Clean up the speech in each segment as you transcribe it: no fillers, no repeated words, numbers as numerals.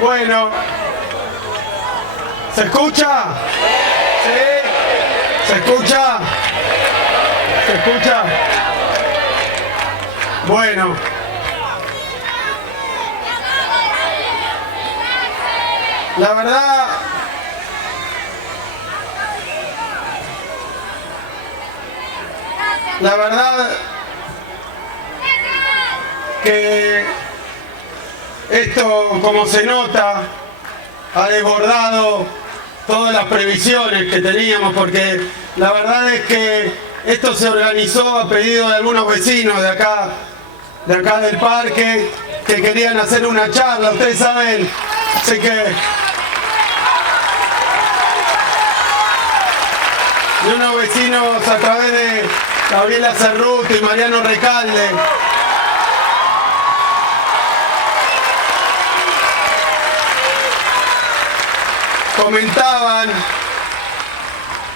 Bueno. ¿Se escucha? ¿Sí? ¿Se escucha? ¿Se escucha? Bueno. La verdad que esto, como se nota, ha desbordado todas las previsiones que teníamos, porque la verdad es que esto se organizó a pedido de algunos vecinos de acá del parque, que querían hacer una charla. Ustedes saben, así que de unos vecinos a través de Gabriela Cerruto y Mariano Recalde,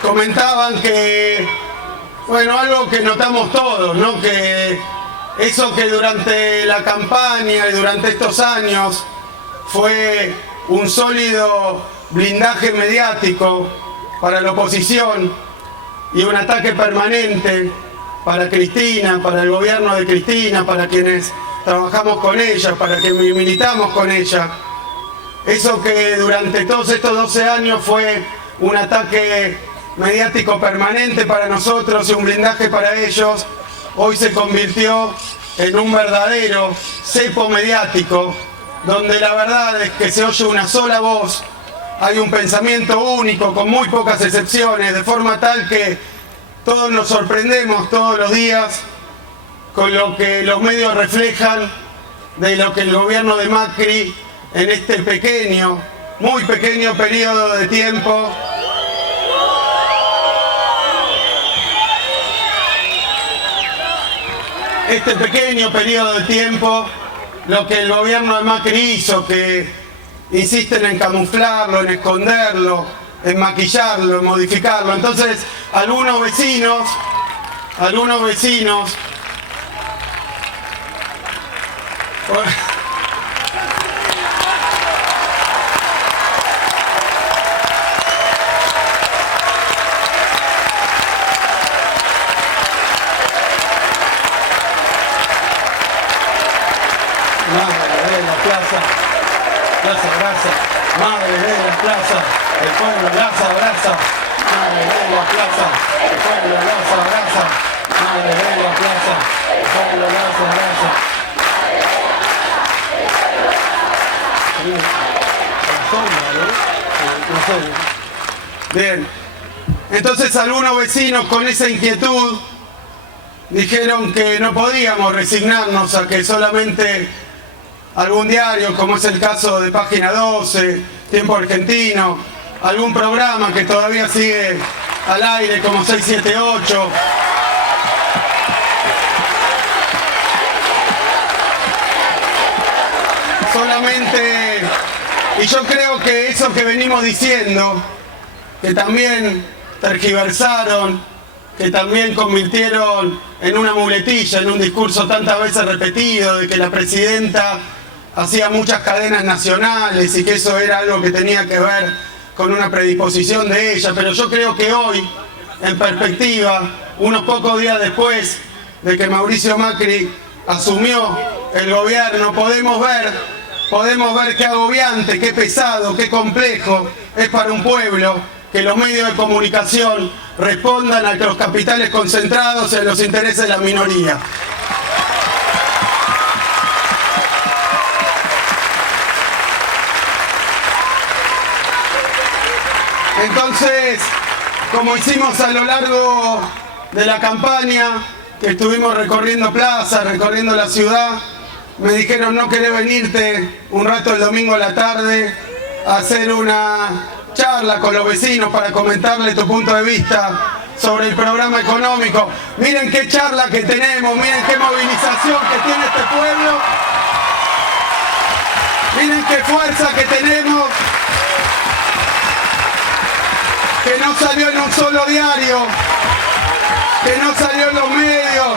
comentaban que, bueno, algo que notamos todos, ¿no? Que eso que durante la campaña y durante estos años fue un sólido blindaje mediático para la oposición y un ataque permanente para Cristina, para el gobierno de Cristina, para quienes trabajamos con ella, para quienes militamos con ella. Eso que durante todos estos 12 años fue un ataque mediático permanente para nosotros y un blindaje para ellos, hoy se convirtió en un verdadero cepo mediático, donde la verdad es que se oye una sola voz, hay un pensamiento único con muy pocas excepciones, de forma tal que todos nos sorprendemos todos los días con lo que los medios reflejan de lo que el gobierno de Macri en este pequeño, muy pequeño periodo de tiempo lo que el gobierno de Macri hizo, que insisten en camuflarlo, en esconderlo, en maquillarlo, en modificarlo. Entonces, algunos vecinos Madre de la plaza, el pueblo las abraza. Madre de la plaza, el pueblo las abraza. Madre de la plaza, el pueblo las abraza. Bien, entonces algunos vecinos con esa inquietud dijeron que no podíamos resignarnos a que solamente algún diario, como es el caso de Página 12, Tiempo Argentino, algún programa que todavía sigue al aire como 678, solamente, y yo creo que eso que venimos diciendo, que también tergiversaron, que también convirtieron en una muletilla, en un discurso tantas veces repetido, de que la presidenta hacía muchas cadenas nacionales y que eso era algo que tenía que ver con una predisposición de ella, pero yo creo que hoy, en perspectiva, unos pocos días después de que Mauricio Macri asumió el gobierno, podemos ver qué agobiante, qué pesado, qué complejo es para un pueblo que los medios de comunicación respondan a que los capitales concentrados en los intereses de la minoría. Entonces, como hicimos a lo largo de la campaña, que estuvimos recorriendo plazas, recorriendo la ciudad, me dijeron: ¿no querés venirte un rato el domingo a la tarde a hacer una charla con los vecinos para comentarles tu punto de vista sobre el programa económico? Miren qué charla que tenemos, miren qué movilización que tiene este pueblo, miren qué fuerza que tenemos, que no salió en un solo diario, que no salió en los medios,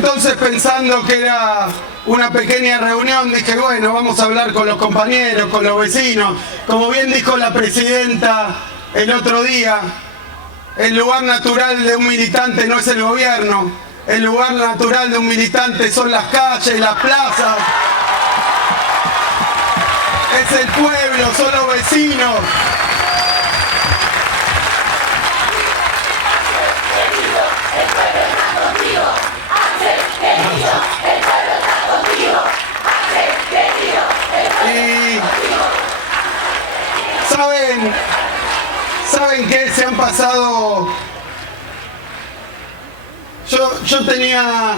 entonces, pensando que era una pequeña reunión, dije, bueno, vamos a hablar con los compañeros, con los vecinos. Como bien dijo la presidenta el otro día, el lugar natural de un militante no es el gobierno, el lugar natural de un militante son las calles, las plazas, es el pueblo, son los vecinos. Y ¿saben qué? Se han pasado... Yo tenía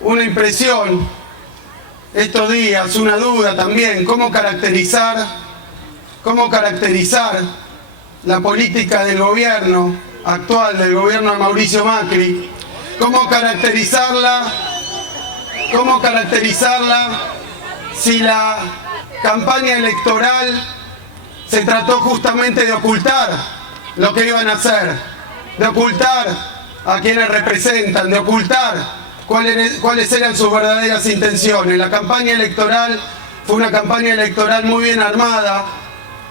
una impresión estos días, una duda también, cómo caracterizar la política del gobierno actual, del gobierno de Mauricio Macri, cómo caracterizarla si la campaña electoral se trató justamente de ocultar lo que iban a hacer, de ocultar a quienes representan, de ocultar cuáles eran sus verdaderas intenciones. La campaña electoral fue una campaña electoral muy bien armada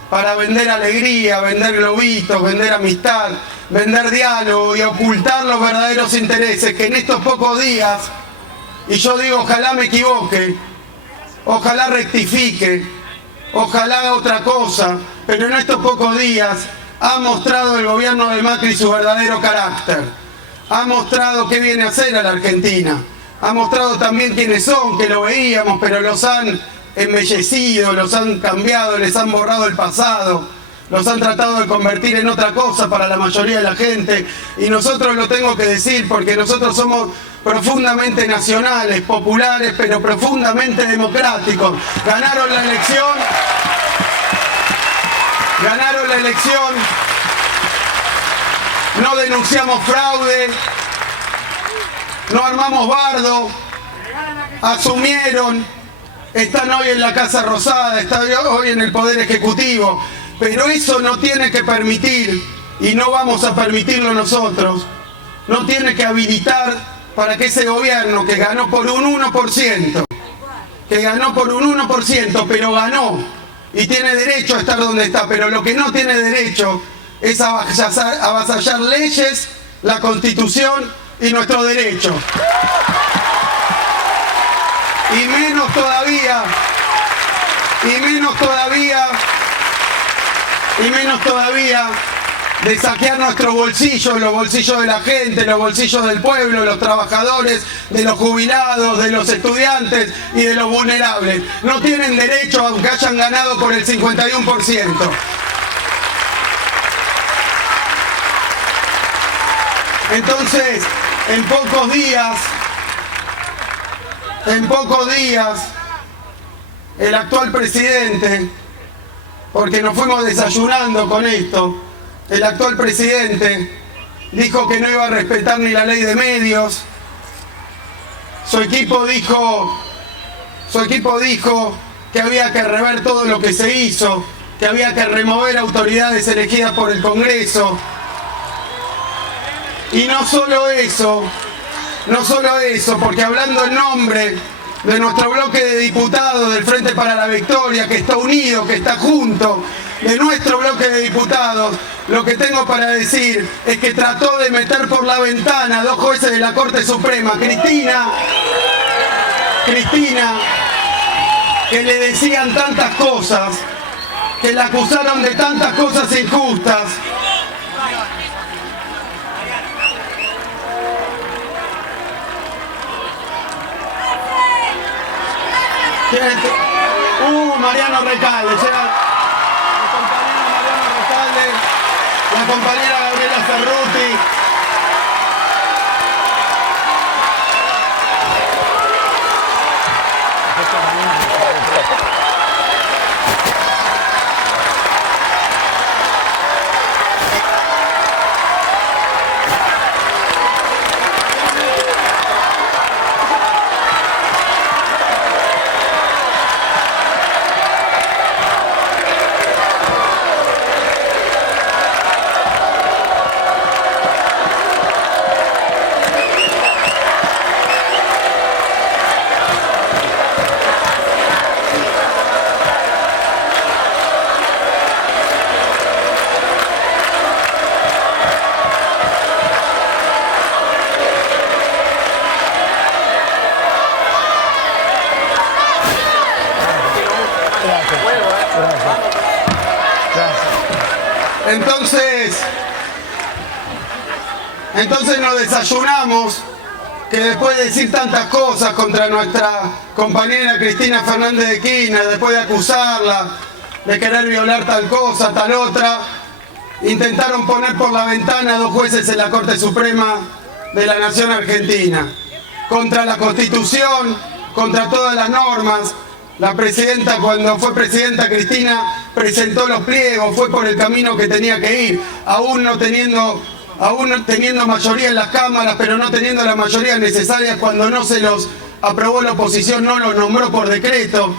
para vender alegría, vender globitos, vender amistad, vender diálogo y ocultar los verdaderos intereses que en estos pocos días, y yo digo ojalá me equivoque, ojalá rectifique, ojalá haga otra cosa, pero en estos pocos días ha mostrado el gobierno de Macri su verdadero carácter, ha mostrado qué viene a hacer a la Argentina, ha mostrado también quiénes son, que lo veíamos, pero los han embellecido, los han cambiado, les han borrado el pasado, los han tratado de convertir en otra cosa para la mayoría de la gente, y nosotros lo tengo que decir porque nosotros somos profundamente nacionales, populares, pero profundamente democráticos. Ganaron la elección, no denunciamos fraude, no armamos bardo, asumieron, están hoy en la Casa Rosada, están hoy en el Poder Ejecutivo, pero eso no tiene que permitir, y no vamos a permitirlo nosotros, no tiene que habilitar para que ese gobierno que ganó por un 1%, pero ganó y tiene derecho a estar donde está, pero lo que no tiene derecho es avasallar leyes, la Constitución y nuestros derechos. Y menos todavía de saquear nuestros bolsillos, los bolsillos de la gente, los bolsillos del pueblo, de los trabajadores, de los jubilados, de los estudiantes y de los vulnerables. No tienen derecho aunque hayan ganado por el 51%. Entonces, en pocos días, el actual presidente, porque nos fuimos desayunando con esto, el actual presidente dijo que no iba a respetar ni la ley de medios. Su equipo dijo que había que rever todo lo que se hizo, que había que remover autoridades elegidas por el Congreso. Y no solo eso, porque hablando en nombre de nuestro bloque de diputados del Frente para la Victoria, que está unido, que está junto, de nuestro bloque de diputados, lo que tengo para decir es que trató de meter por la ventana a dos jueces de la Corte Suprema, Cristina, que le decían tantas cosas, que la acusaron de tantas cosas injustas. Mariano Recalde, la compañera Gabriela Cerruti. Entonces nos desayunamos que después de decir tantas cosas contra nuestra compañera Cristina Fernández de Kirchner, después de acusarla de querer violar tal cosa, tal otra, intentaron poner por la ventana a 2 jueces en la Corte Suprema de la Nación Argentina, contra la Constitución, contra todas las normas. La presidenta, cuando fue presidenta Cristina, presentó los pliegos, fue por el camino que tenía que ir, aún teniendo mayoría en las cámaras, pero no teniendo la mayoría necesaria. Cuando no se los aprobó la oposición, no los nombró por decreto,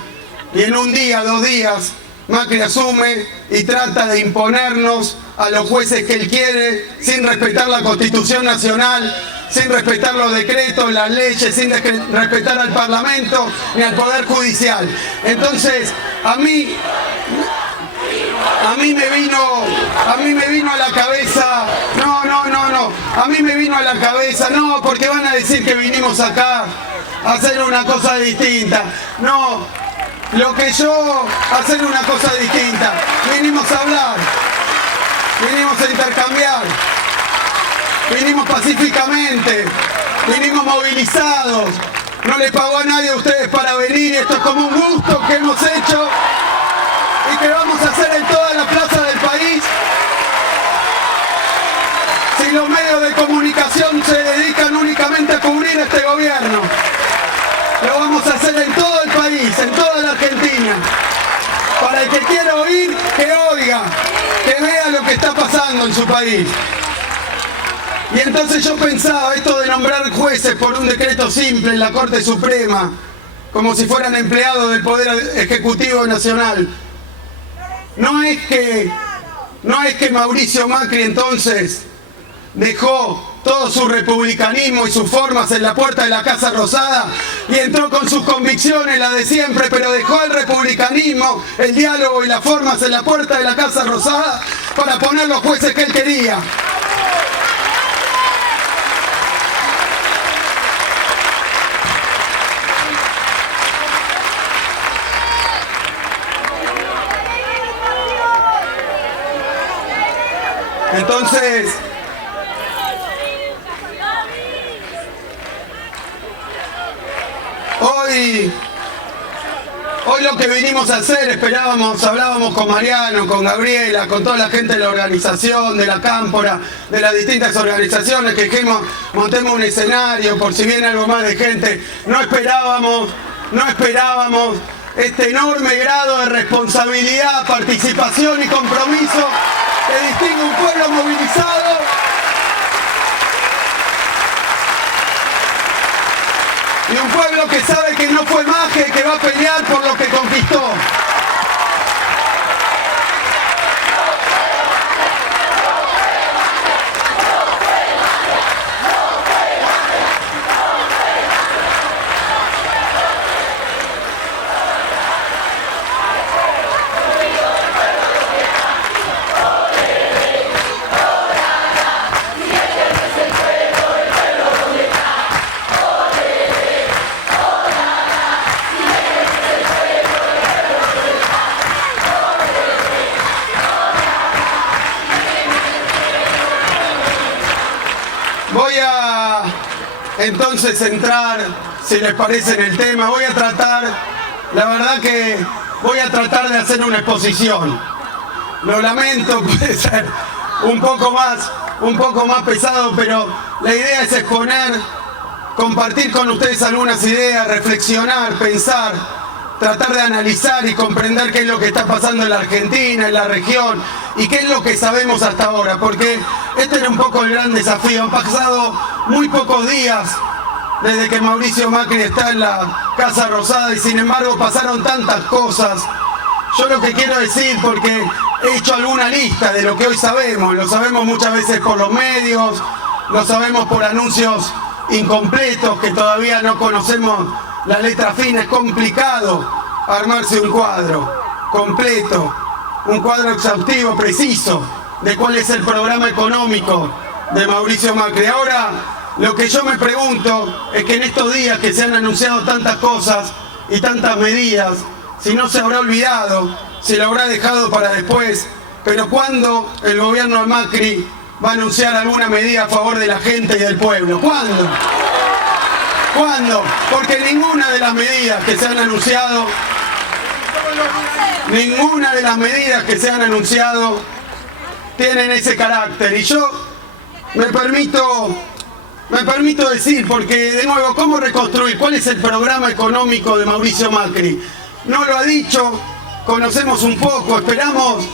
y en un día, 2 días, Macri asume y trata de imponernos a los jueces que él quiere, sin respetar la Constitución Nacional, sin respetar los decretos, las leyes, sin respetar al Parlamento ni al Poder Judicial. Entonces, a mí me vino a la cabeza, no, porque van a decir que vinimos acá a hacer una cosa distinta. No, hacer una cosa distinta. Vinimos a hablar, vinimos a intercambiar, vinimos pacíficamente, vinimos movilizados. No les pagó a nadie a ustedes para venir, esto es como un gusto que hemos hecho y que vamos a hacer en todas las plazas del país. Si los medios de comunicación se dedican únicamente a cubrir este gobierno, lo vamos a hacer en todo el país, en toda la Argentina. Para el que quiera oír, que oiga, que vea lo que está pasando en su país. Y entonces yo pensaba, esto de nombrar jueces por un decreto simple en la Corte Suprema, como si fueran empleados del Poder Ejecutivo Nacional, no es que Mauricio Macri entonces dejó todo su republicanismo y sus formas en la puerta de la Casa Rosada y entró con sus convicciones, la de siempre, pero dejó el republicanismo, el diálogo y las formas en la puerta de la Casa Rosada para poner los jueces que él quería. Entonces, hoy lo que vinimos a hacer, hablábamos con Mariano, con Gabriela, con toda la gente de la organización, de la Cámpora, de las distintas organizaciones, que dijimos, montemos un escenario por si viene algo más de gente. No esperábamos este enorme grado de responsabilidad, participación y compromiso que distingue un pueblo movilizado y un pueblo que sabe que no fue magia y que va a pelear por lo que conquistó. Voy a entonces entrar, si les parece, en el tema. Voy a tratar de hacer una exposición. Lo lamento, puede ser un poco más pesado, pero la idea es exponer, compartir con ustedes algunas ideas, reflexionar, pensar, tratar de analizar y comprender qué es lo que está pasando en la Argentina, en la región, y qué es lo que sabemos hasta ahora, porque este era un poco el gran desafío. Han pasado muy pocos días desde que Mauricio Macri está en la Casa Rosada y sin embargo pasaron tantas cosas. Yo lo que quiero decir, porque he hecho alguna lista de lo que hoy sabemos, lo sabemos muchas veces por los medios, lo sabemos por anuncios incompletos que todavía no conocemos la letra fina. Es complicado armarse un cuadro completo, un cuadro exhaustivo, preciso, de cuál es el programa económico de Mauricio Macri. Ahora, lo que yo me pregunto es que en estos días que se han anunciado tantas cosas y tantas medidas, si no se habrá olvidado, si lo habrá dejado para después, Pero ¿cuándo el gobierno de Macri va a anunciar alguna medida a favor de la gente y del pueblo? ¿Cuándo? ¿Cuándo? Porque ninguna de las medidas que se han anunciado, tienen ese carácter. Y yo me permito decir, porque de nuevo, ¿cómo reconstruir? ¿Cuál es el programa económico de Mauricio Macri? No lo ha dicho, conocemos un poco, esperamos,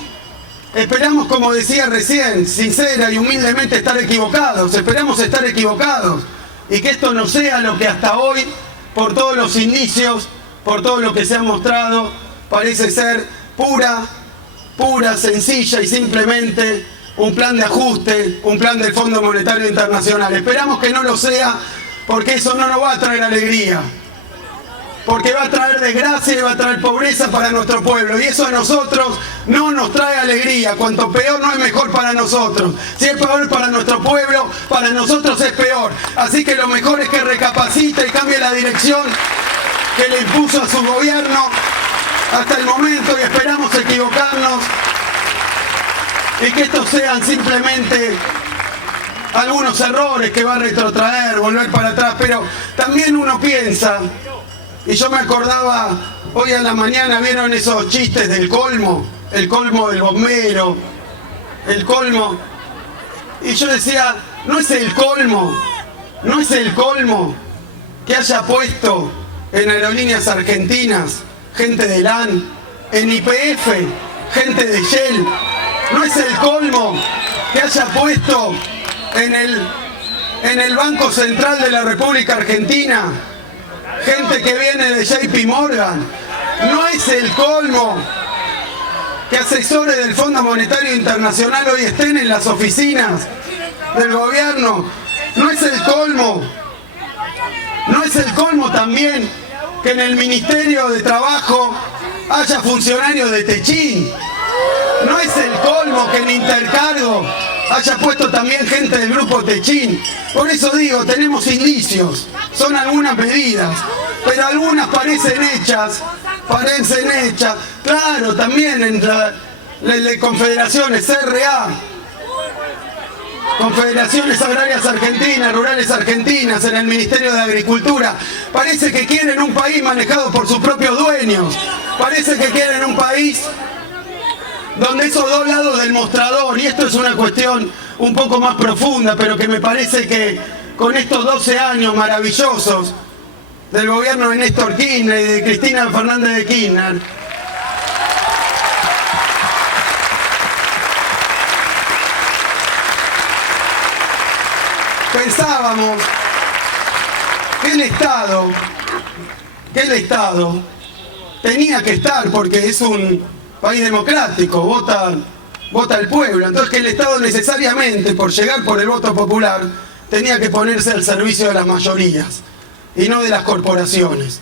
como decía recién, sincera y humildemente estar equivocados, esperamos estar equivocados y que esto no sea lo que hasta hoy, por todos los indicios, por todo lo que se ha mostrado, parece ser pura, sencilla y simplemente un plan de ajuste, un plan del Fondo Monetario Internacional. Esperamos que no lo sea, porque eso no nos va a traer alegría, porque va a traer desgracia y va a traer pobreza para nuestro pueblo, y eso a nosotros no nos trae alegría. Cuanto peor no es mejor para nosotros. Si es peor para nuestro pueblo, para nosotros es peor. Así que lo mejor es que recapacite y cambie la dirección que le impuso a su gobierno hasta el momento, y esperamos equivocarnos y que estos sean simplemente algunos errores que va a retrotraer, volver para atrás. Pero también uno piensa, y yo me acordaba hoy a la mañana, ¿vieron esos chistes del colmo? El colmo del bombero, el colmo. Y yo decía, no es el colmo que haya puesto en Aerolíneas Argentinas gente de LAN, en YPF gente de Shell. No es el colmo que haya puesto en el Banco Central de la República Argentina gente que viene de JP Morgan. No es el colmo que asesores del Fondo Monetario Internacional hoy estén en las oficinas del gobierno. No es el colmo también que en el Ministerio de Trabajo haya funcionarios de Techín. No es el colmo que en Intercargo haya puesto también gente del grupo Techín. Por eso digo, tenemos indicios, son algunas medidas, pero algunas parecen hechas. Claro, también en las confederaciones, CRA, Confederaciones Agrarias Argentinas, Rurales Argentinas, en el Ministerio de Agricultura. Parece que quieren un país manejado por sus propios dueños. Parece que quieren un país donde esos dos lados del mostrador, y esto es una cuestión un poco más profunda, pero que me parece que con estos 12 años maravillosos del gobierno de Néstor Kirchner y de Cristina Fernández de Kirchner, pensábamos que el Estado tenía que estar, porque es un país democrático, vota el pueblo, entonces que el Estado necesariamente, por llegar por el voto popular, tenía que ponerse al servicio de las mayorías y no de las corporaciones.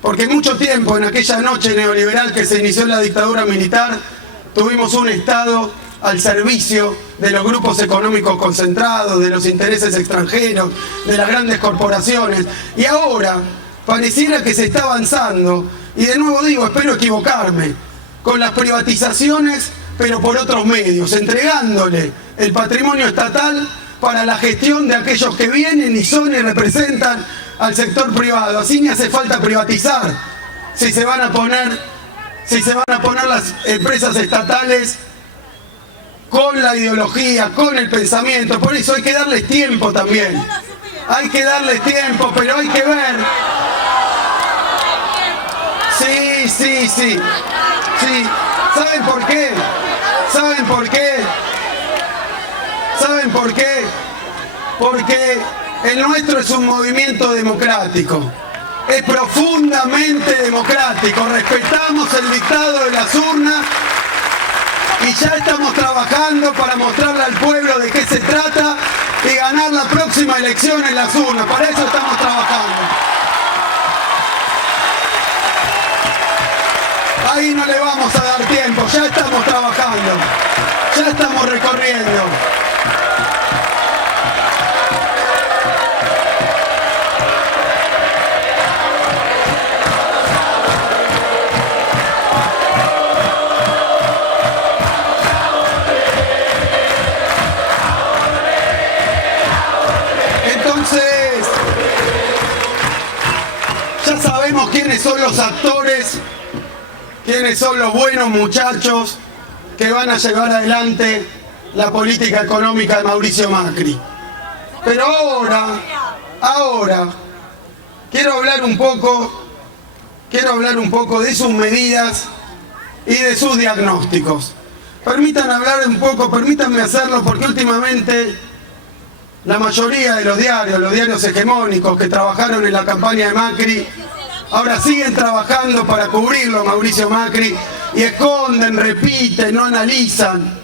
Porque mucho tiempo, en aquella noche neoliberal que se inició la dictadura militar, tuvimos un Estado al servicio de los grupos económicos concentrados, de los intereses extranjeros, de las grandes corporaciones. Y ahora pareciera que se está avanzando, y de nuevo digo, espero equivocarme, con las privatizaciones, pero por otros medios, entregándole el patrimonio estatal para la gestión de aquellos que vienen y son y representan al sector privado. Así ni hace falta privatizar si se van a poner las empresas estatales con la ideología, con el pensamiento. Por eso hay que darles tiempo también. Hay que darles tiempo, pero hay que ver. Sí. ¿Saben por qué? Porque el nuestro es un movimiento democrático. Es profundamente democrático. Respetamos el dictado de las urnas y ya estamos trabajando para mostrarle al pueblo de qué se trata y ganar la próxima elección en las urnas. Para eso estamos trabajando. Ahí no le vamos a dar tiempo, ya estamos trabajando, ya estamos recorriendo. quiénes son los actores, quiénes son los buenos muchachos que van a llevar adelante la política económica de Mauricio Macri. Pero ahora, quiero hablar un poco de sus medidas y de sus diagnósticos. Permítanme hacerlo porque últimamente la mayoría de los diarios hegemónicos que trabajaron en la campaña de Macri, ahora siguen trabajando para cubrirlo a Mauricio Macri y esconden, repiten, no analizan.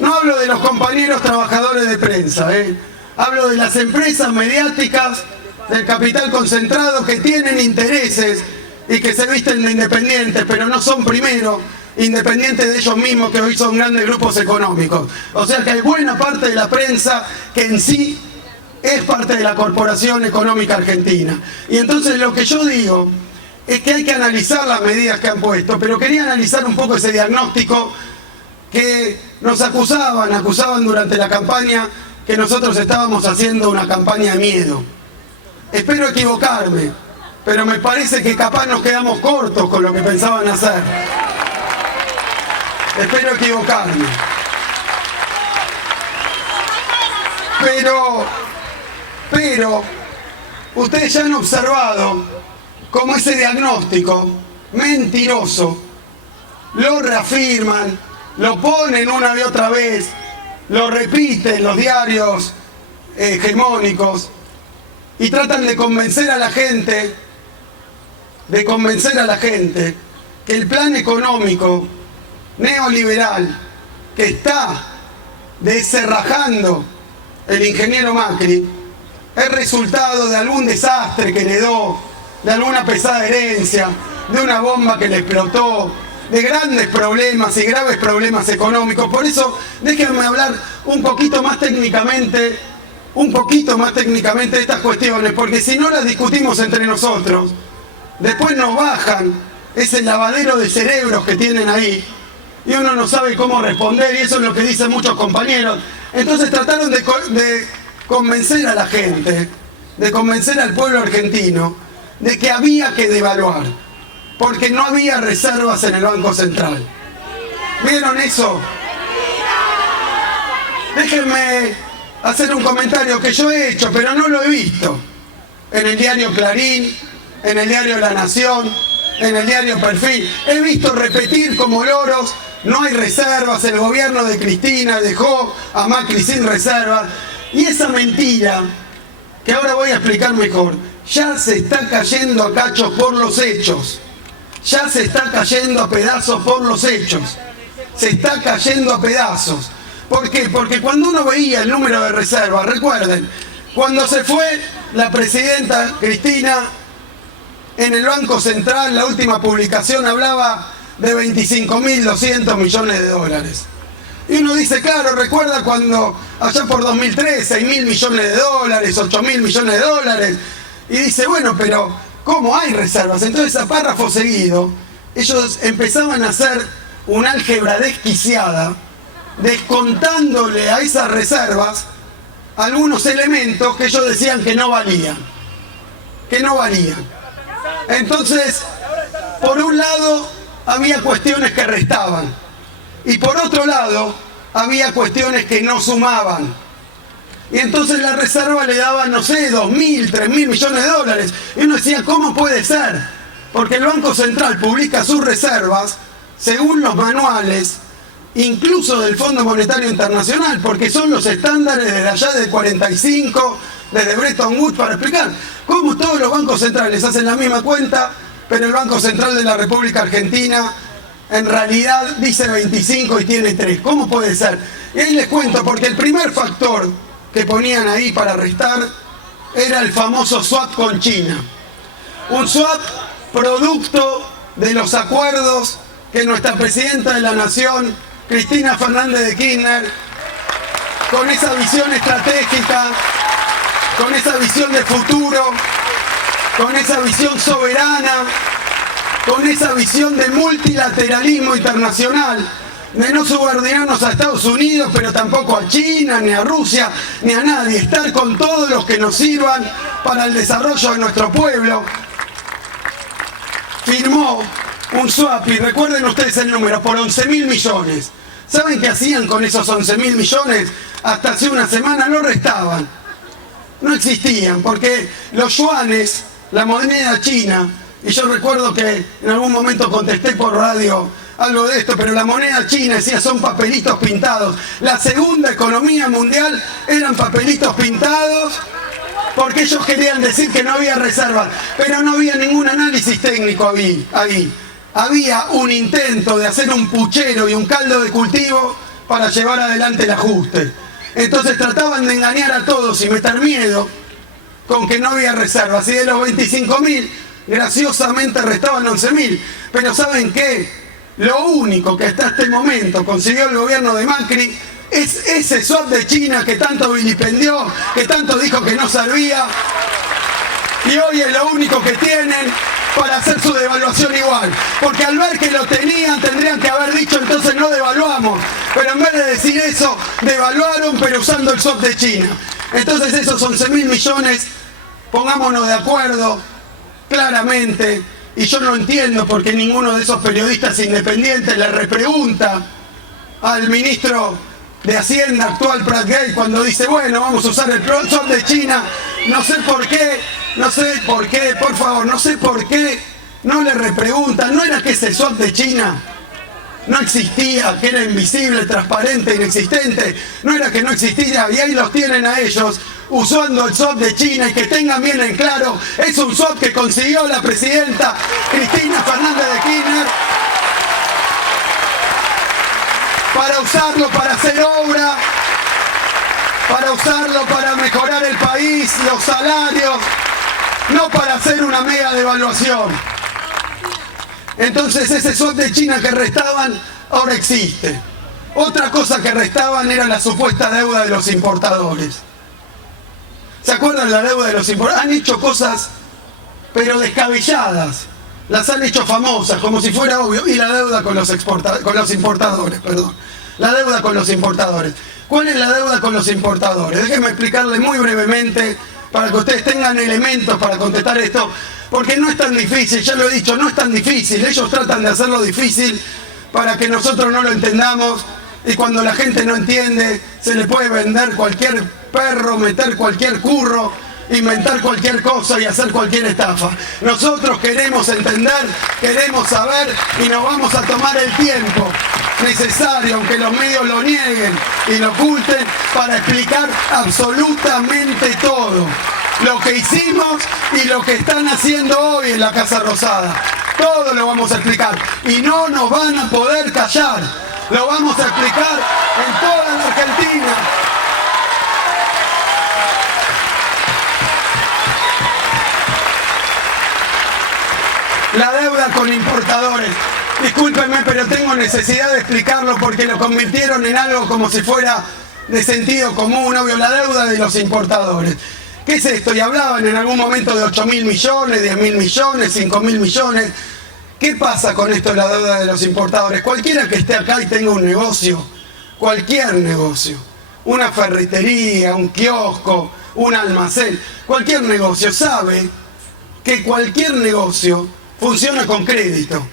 No hablo de los compañeros trabajadores de prensa, hablo de las empresas mediáticas del capital concentrado que tienen intereses y que se visten de independientes, pero no son primero independientes de ellos mismos, que hoy son grandes grupos económicos. O sea que hay buena parte de la prensa que en sí es parte de la corporación económica argentina. Y entonces lo que yo digo es que hay que analizar las medidas que han puesto, pero quería analizar un poco ese diagnóstico que nos acusaban durante la campaña, que nosotros estábamos haciendo una campaña de miedo. Espero equivocarme, pero me parece que capaz nos quedamos cortos con lo que pensaban hacer. Espero equivocarme. Pero ustedes ya han observado cómo ese diagnóstico mentiroso lo reafirman, lo ponen una y otra vez, lo repiten los diarios hegemónicos y tratan de convencer a la gente que el plan económico neoliberal que está descerrajando el ingeniero Macri es resultado de algún desastre que heredó, de alguna pesada herencia, de una bomba que le explotó, de grandes problemas y graves problemas económicos. Por eso déjenme hablar un poquito más técnicamente de estas cuestiones, porque si no las discutimos entre nosotros, después nos bajan ese lavadero de cerebros que tienen ahí y uno no sabe cómo responder, y eso es lo que dicen muchos compañeros. Entonces trataron de convencer a la gente, de convencer al pueblo argentino de que había que devaluar, porque no había reservas en el Banco Central. ¿Vieron eso? Déjenme hacer un comentario que yo he hecho, pero no lo he visto en el diario Clarín, en el diario La Nación, en el diario Perfil. He visto repetir como loros: no hay reservas, el gobierno de Cristina dejó a Macri sin reservas. Y esa mentira, que ahora voy a explicar mejor, ya se está cayendo a cachos por los hechos. Ya se está cayendo a pedazos por los hechos. Se está cayendo a pedazos. ¿Por qué? Porque cuando uno veía el número de reservas, recuerden, cuando se fue la presidenta Cristina, en el Banco Central, la última publicación hablaba de 25.200 millones de dólares. Y uno dice, claro, recuerda cuando allá por 2003, 6.000 millones de dólares, 8.000 millones de dólares. Y dice, bueno, pero ¿cómo hay reservas? Entonces, a párrafo seguido, ellos empezaban a hacer un álgebra desquiciada, descontándole a esas reservas algunos elementos que ellos decían que no valían. Entonces, por un lado, había cuestiones que restaban. Y por otro lado, había cuestiones que no sumaban. Y entonces la reserva le daba, no sé, 2.000, 3.000 millones de dólares. Y uno decía, ¿cómo puede ser? Porque el Banco Central publica sus reservas según los manuales, incluso del Fondo Monetario Internacional, porque son los estándares de allá de 45, desde Bretton Woods, para explicar cómo todos los bancos centrales hacen la misma cuenta, pero el Banco Central de la República Argentina en realidad dice 25 y tiene 3. ¿Cómo puede ser? Y ahí les cuento, porque el primer factor que ponían ahí para restar era el famoso swap con China. Un swap producto de los acuerdos que nuestra presidenta de la Nación, Cristina Fernández de Kirchner, con esa visión estratégica, con esa visión de futuro, con esa visión soberana, con esa visión de multilateralismo internacional, de no subordinarnos a Estados Unidos, pero tampoco a China, ni a Rusia, ni a nadie, estar con todos los que nos sirvan para el desarrollo de nuestro pueblo. firmó un swap, y recuerden ustedes el número, por 11.000 millones. ¿Saben qué hacían con esos 11.000 millones? Hasta hace una semana lo restaban. No existían, porque los yuanes, la moneda china, y yo recuerdo que en algún momento contesté por radio algo de esto, pero la moneda china decía son papelitos pintados. La segunda economía mundial eran papelitos pintados porque ellos querían decir que no había reservas, pero no había ningún análisis técnico ahí. Había un intento de hacer un puchero y un caldo de cultivo para llevar adelante el ajuste. Entonces trataban de engañar a todos y meter miedo con que no había reservas. Y de los 25.000, graciosamente restaban 11.000. Pero ¿saben qué? Lo único que hasta este momento consiguió el gobierno de Macri es ese swap de China que tanto vilipendió, que tanto dijo que no servía. Y hoy es lo único que tienen para hacer su devaluación igual. Porque al ver que lo tenían, tendrían que haber dicho entonces no devaluamos. Pero en vez de decir eso, devaluaron, pero usando el swap de China. Entonces esos 11.000 millones, pongámonos de acuerdo claramente. Y yo no entiendo por qué ninguno de esos periodistas independientes le repregunta al ministro de Hacienda actual, Prat Gay, cuando dice, bueno, vamos a usar el swap de China. No sé por qué, por favor, no sé por qué no le repreguntan. ¿No era que ese swap de China no existía, que era invisible, transparente, inexistente? ¿No era que no existía? Y ahí los tienen a ellos usando el swap de China. Y que tengan bien en claro, es un swap que consiguió la presidenta Cristina Fernández de Kirchner para usarlo para hacer obra, para usarlo para mejorar el país, los salarios, no para hacer una mega devaluación. Entonces ese swap de China que restaban ahora existe. Otra cosa que restaban era la supuesta deuda de los importadores. ¿Se acuerdan la deuda de los importadores? Han hecho cosas pero descabelladas. Las han hecho famosas, como si fuera obvio. Y la deuda con los importadores, perdón. La deuda con los importadores. ¿Cuál es la deuda con los importadores? Déjenme explicarle muy brevemente para que ustedes tengan elementos para contestar esto, porque no es tan difícil, ya lo he dicho, no es tan difícil. Ellos tratan de hacerlo difícil para que nosotros no lo entendamos, y cuando la gente no entiende, se le puede vender cualquier perro, meter cualquier curro, inventar cualquier cosa y hacer cualquier estafa. Nosotros queremos entender, queremos saber, y nos vamos a tomar el tiempo necesario, aunque los medios lo nieguen y lo oculten, para explicar absolutamente todo lo que hicimos y lo que están haciendo hoy en la Casa Rosada. Todo lo vamos a explicar y no nos van a poder callar. Lo vamos a explicar en toda la Argentina. La deuda con importadores. Discúlpenme, pero tengo necesidad de explicarlo porque lo convirtieron en algo como si fuera de sentido común, obvio. La deuda de los importadores. ¿Qué es esto? Y hablaban en algún momento de 8.000 millones, 10.000 millones, 5.000 millones. ¿Qué pasa con esto de la deuda de los importadores? Cualquiera que esté acá y tenga un negocio, cualquier negocio, una ferretería, un kiosco, un almacén, cualquier negocio sabe que cualquier negocio funciona con crédito.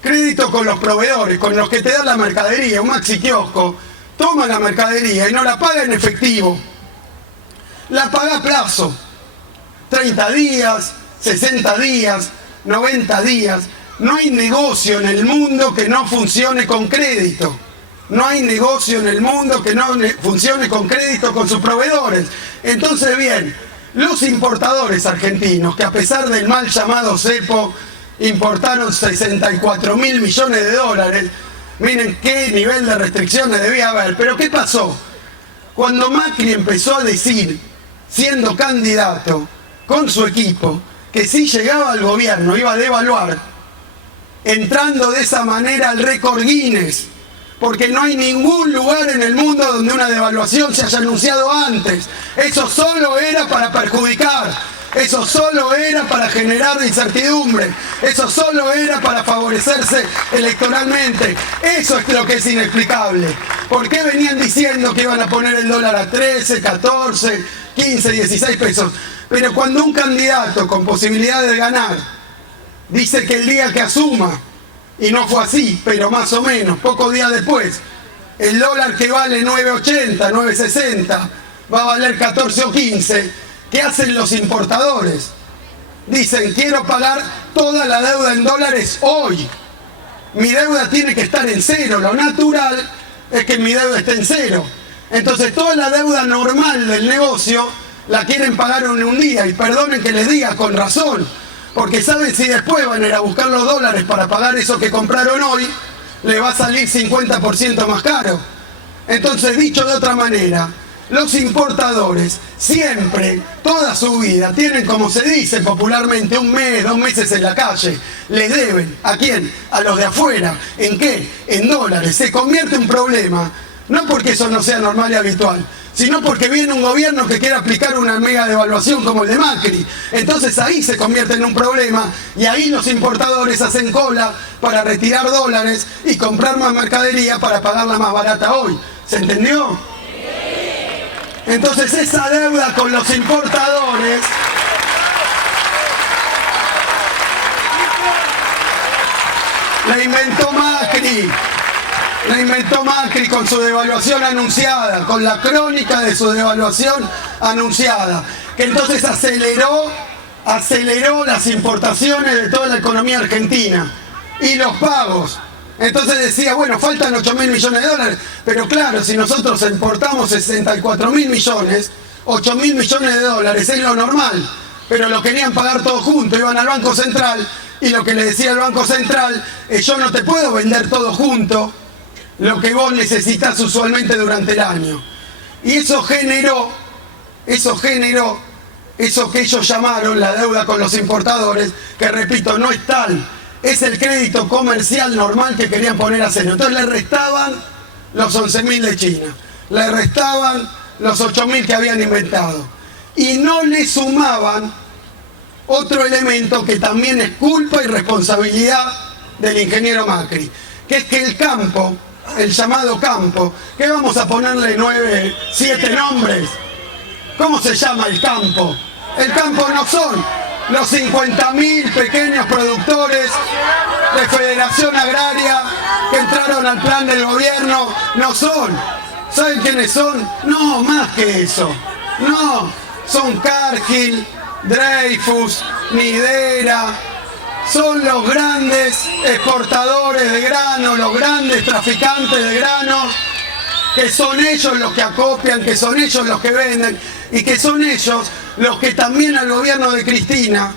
Crédito con los proveedores, con los que te dan la mercadería. Un maxi kiosco toma la mercadería y no la paga en efectivo. La paga a plazo. 30 días, 60 días, 90 días. No hay negocio en el mundo que no funcione con crédito. No hay negocio en el mundo que no funcione con crédito con sus proveedores. Entonces, bien, los importadores argentinos, que a pesar del mal llamado cepo, importaron 64.000 millones de dólares. Miren qué nivel de restricciones debía haber. Pero ¿qué pasó? Cuando Macri empezó a decir, siendo candidato con su equipo, que si llegaba al gobierno iba a devaluar, entrando de esa manera al récord Guinness, porque no hay ningún lugar en el mundo donde una devaluación se haya anunciado antes. Eso solo era para perjudicar. Eso solo era para generar incertidumbre. Eso solo era para favorecerse electoralmente. Eso es lo que es inexplicable. ¿Por qué venían diciendo que iban a poner el dólar a 13, 14, 15, 16 pesos? Pero cuando un candidato con posibilidad de ganar dice que el día que asuma, y no fue así, pero más o menos, pocos días después, el dólar que vale 9.80, 9.60, va a valer 14 o 15, ¿qué hacen los importadores? Dicen, quiero pagar toda la deuda en dólares hoy. Mi deuda tiene que estar en cero, lo natural es que mi deuda esté en cero. Entonces toda la deuda normal del negocio la quieren pagar en un día, y perdonen que les diga, con razón, porque saben si después van a ir a buscar los dólares para pagar eso que compraron hoy, le va a salir 50% más caro. Entonces, dicho de otra manera, los importadores siempre, toda su vida, tienen, como se dice popularmente, un mes, 2 meses en la calle. Le deben, ¿a quién? A los de afuera. ¿En qué? En dólares. Se convierte en un problema, no porque eso no sea normal y habitual, sino porque viene un gobierno que quiere aplicar una mega devaluación como el de Macri. Entonces ahí se convierte en un problema, y ahí los importadores hacen cola para retirar dólares y comprar más mercadería para pagarla más barata hoy. ¿Se entendió? Entonces esa deuda con los importadores la inventó Macri. La inventó Macri con su devaluación anunciada, con la crónica de su devaluación anunciada, que entonces aceleró las importaciones de toda la economía argentina y los pagos. Entonces decía, bueno, faltan 8.000 millones de dólares, pero claro, si nosotros importamos 64.000 millones, 8.000 millones de dólares es lo normal, pero lo querían pagar todo junto, iban al Banco Central, y lo que le decía el Banco Central es, yo no te puedo vender todo junto lo que vos necesitas usualmente durante el año. Y eso generó eso que ellos llamaron la deuda con los importadores, que repito, no es tal, es el crédito comercial normal que querían poner a cero. Entonces le restaban los 11.000 de China, le restaban los 8.000 que habían inventado, y no le sumaban otro elemento que también es culpa y responsabilidad del ingeniero Macri, que es que el campo, el llamado campo, que vamos a ponerle 9, 7 nombres. ¿Cómo se llama el campo? El campo no son los 50.000 pequeños productores de Federación Agraria que entraron al plan del gobierno, no son. ¿Saben quiénes son? No, más que eso. No, son Cargill, Dreyfus, Nidera. Son los grandes exportadores de grano, los grandes traficantes de granos, que son ellos los que acopian, que son ellos los que venden, y que son ellos los que también al gobierno de Cristina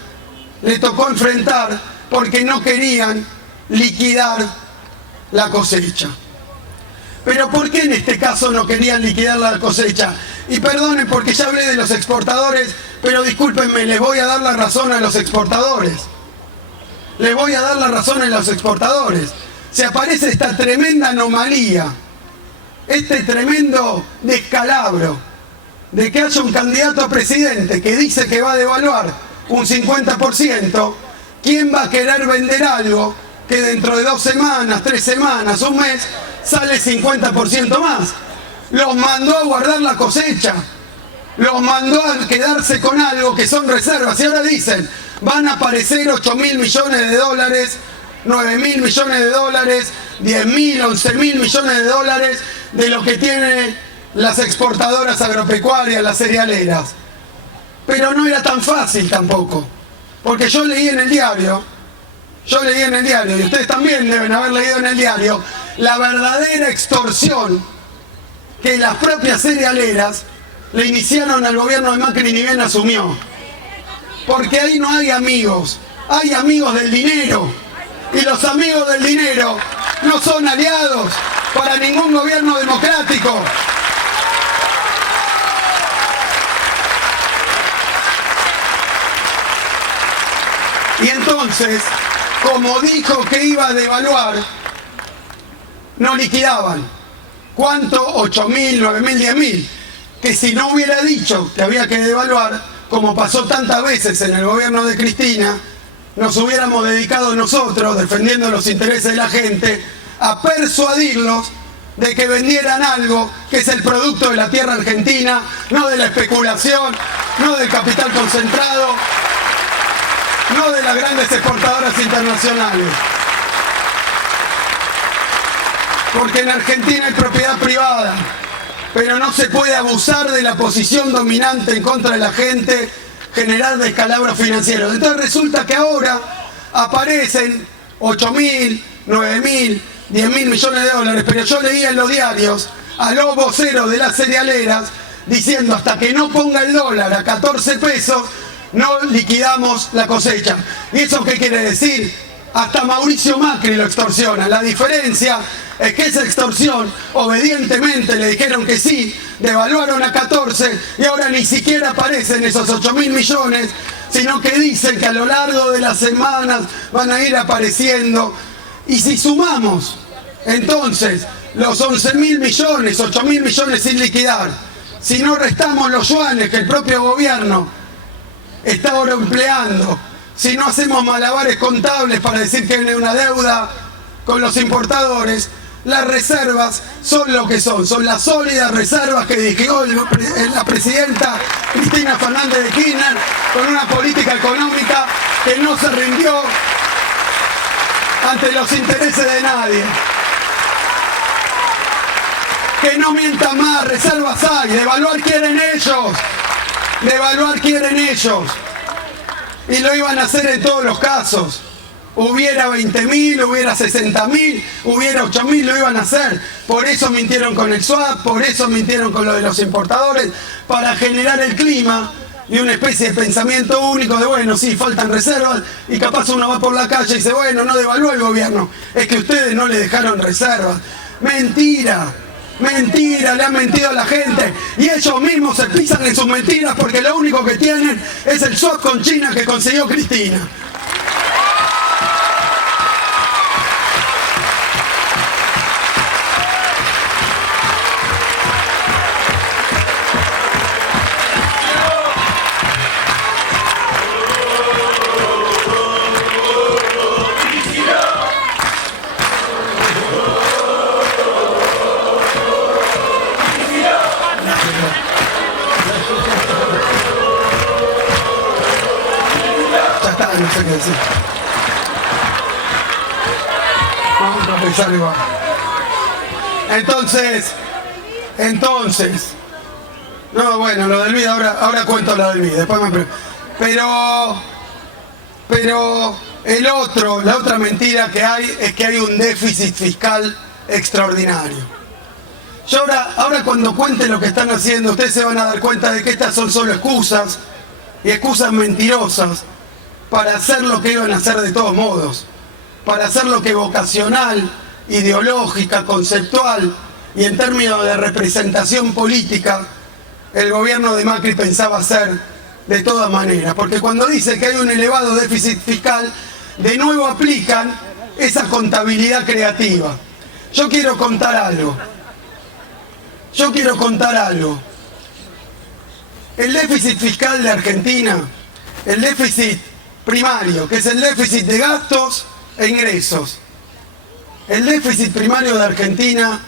le tocó enfrentar porque no querían liquidar la cosecha. Pero ¿por qué en este caso no querían liquidar la cosecha? Y perdonen porque ya hablé de los exportadores, pero discúlpenme, les voy a dar la razón a los exportadores. Les voy a dar la razón a los exportadores. Se aparece esta tremenda anomalía, este tremendo descalabro de que haya un candidato a presidente que dice que va a devaluar un 50%, ¿quién va a querer vender algo que dentro de 2 semanas, 3 semanas, un mes, sale 50% más? Los mandó a guardar la cosecha, los mandó a quedarse con algo que son reservas, y ahora dicen, van a aparecer 8.000 millones de dólares, 9.000 millones de dólares, 10.000, 11.000 millones de dólares de lo que tienen las exportadoras agropecuarias, las cerealeras. Pero no era tan fácil tampoco, porque yo leí en el diario, y ustedes también deben haber leído en el diario, la verdadera extorsión que las propias cerealeras le iniciaron al gobierno de Macri ni bien asumió. Porque ahí no hay amigos, hay amigos del dinero, y los amigos del dinero no son aliados para ningún gobierno democrático. Y entonces, como dijo que iba a devaluar, no liquidaban. ¿Cuánto? 8.000, 9.000, 10.000. Que si no hubiera dicho que había que devaluar, como pasó tantas veces en el gobierno de Cristina, nos hubiéramos dedicado nosotros, defendiendo los intereses de la gente, a persuadirlos de que vendieran algo que es el producto de la tierra argentina, no de la especulación, no del capital concentrado, no de las grandes exportadoras internacionales. Porque en Argentina hay propiedad privada, pero no se puede abusar de la posición dominante en contra de la gente, generar descalabros financieros. Entonces resulta que ahora aparecen 8.000, 9.000, 10.000 millones de dólares, pero yo leía en los diarios a los voceros de las cerealeras diciendo hasta que no ponga el dólar a 14 pesos, no liquidamos la cosecha. ¿Y eso qué quiere decir? Hasta Mauricio Macri lo extorsiona. La diferencia es que esa extorsión, obedientemente le dijeron que sí, devaluaron a 14 y ahora ni siquiera aparecen esos 8.000 millones, sino que dicen que a lo largo de las semanas van a ir apareciendo. Y si sumamos entonces los 11.000 millones, 8.000 millones sin liquidar, si no restamos los yuanes que el propio gobierno está ahora empleando, si no hacemos malabares contables para decir que hay una deuda con los importadores, las reservas son lo que son las sólidas reservas que dijo la presidenta Cristina Fernández de Kirchner, con una política económica que no se rindió ante los intereses de nadie. Que no mientan más, reservas hay, devaluar quieren ellos, y lo iban a hacer en todos los casos. Hubiera 20.000, hubiera 60.000, hubiera 8.000, lo iban a hacer. Por eso mintieron con el swap, por eso mintieron con lo de los importadores, para generar el clima y una especie de pensamiento único de, bueno, sí, faltan reservas, y capaz uno va por la calle y dice, bueno, no devaluó el gobierno, es que ustedes no le dejaron reservas. Mentira, le han mentido a la gente, y ellos mismos se pisan en sus mentiras porque lo único que tienen es el swap con China que consiguió Cristina. No sé qué decir. Vamos a pensar igual. Entonces. No, bueno, lo del BID, ahora cuento lo del BID, después me pero la otra mentira que hay es que hay un déficit fiscal extraordinario. Yo ahora cuando cuente lo que están haciendo, ustedes se van a dar cuenta de que estas son solo excusas, y excusas mentirosas, para hacer lo que iban a hacer de todos modos, para hacer lo que vocacional, ideológica, conceptual y en términos de representación política el gobierno de Macri pensaba hacer de todas maneras. Porque cuando dice que hay un elevado déficit fiscal, de nuevo aplican esa contabilidad creativa. Yo quiero contar algo. El déficit fiscal de Argentina, el déficit primario, que es el déficit de gastos e ingresos. El déficit primario de Argentina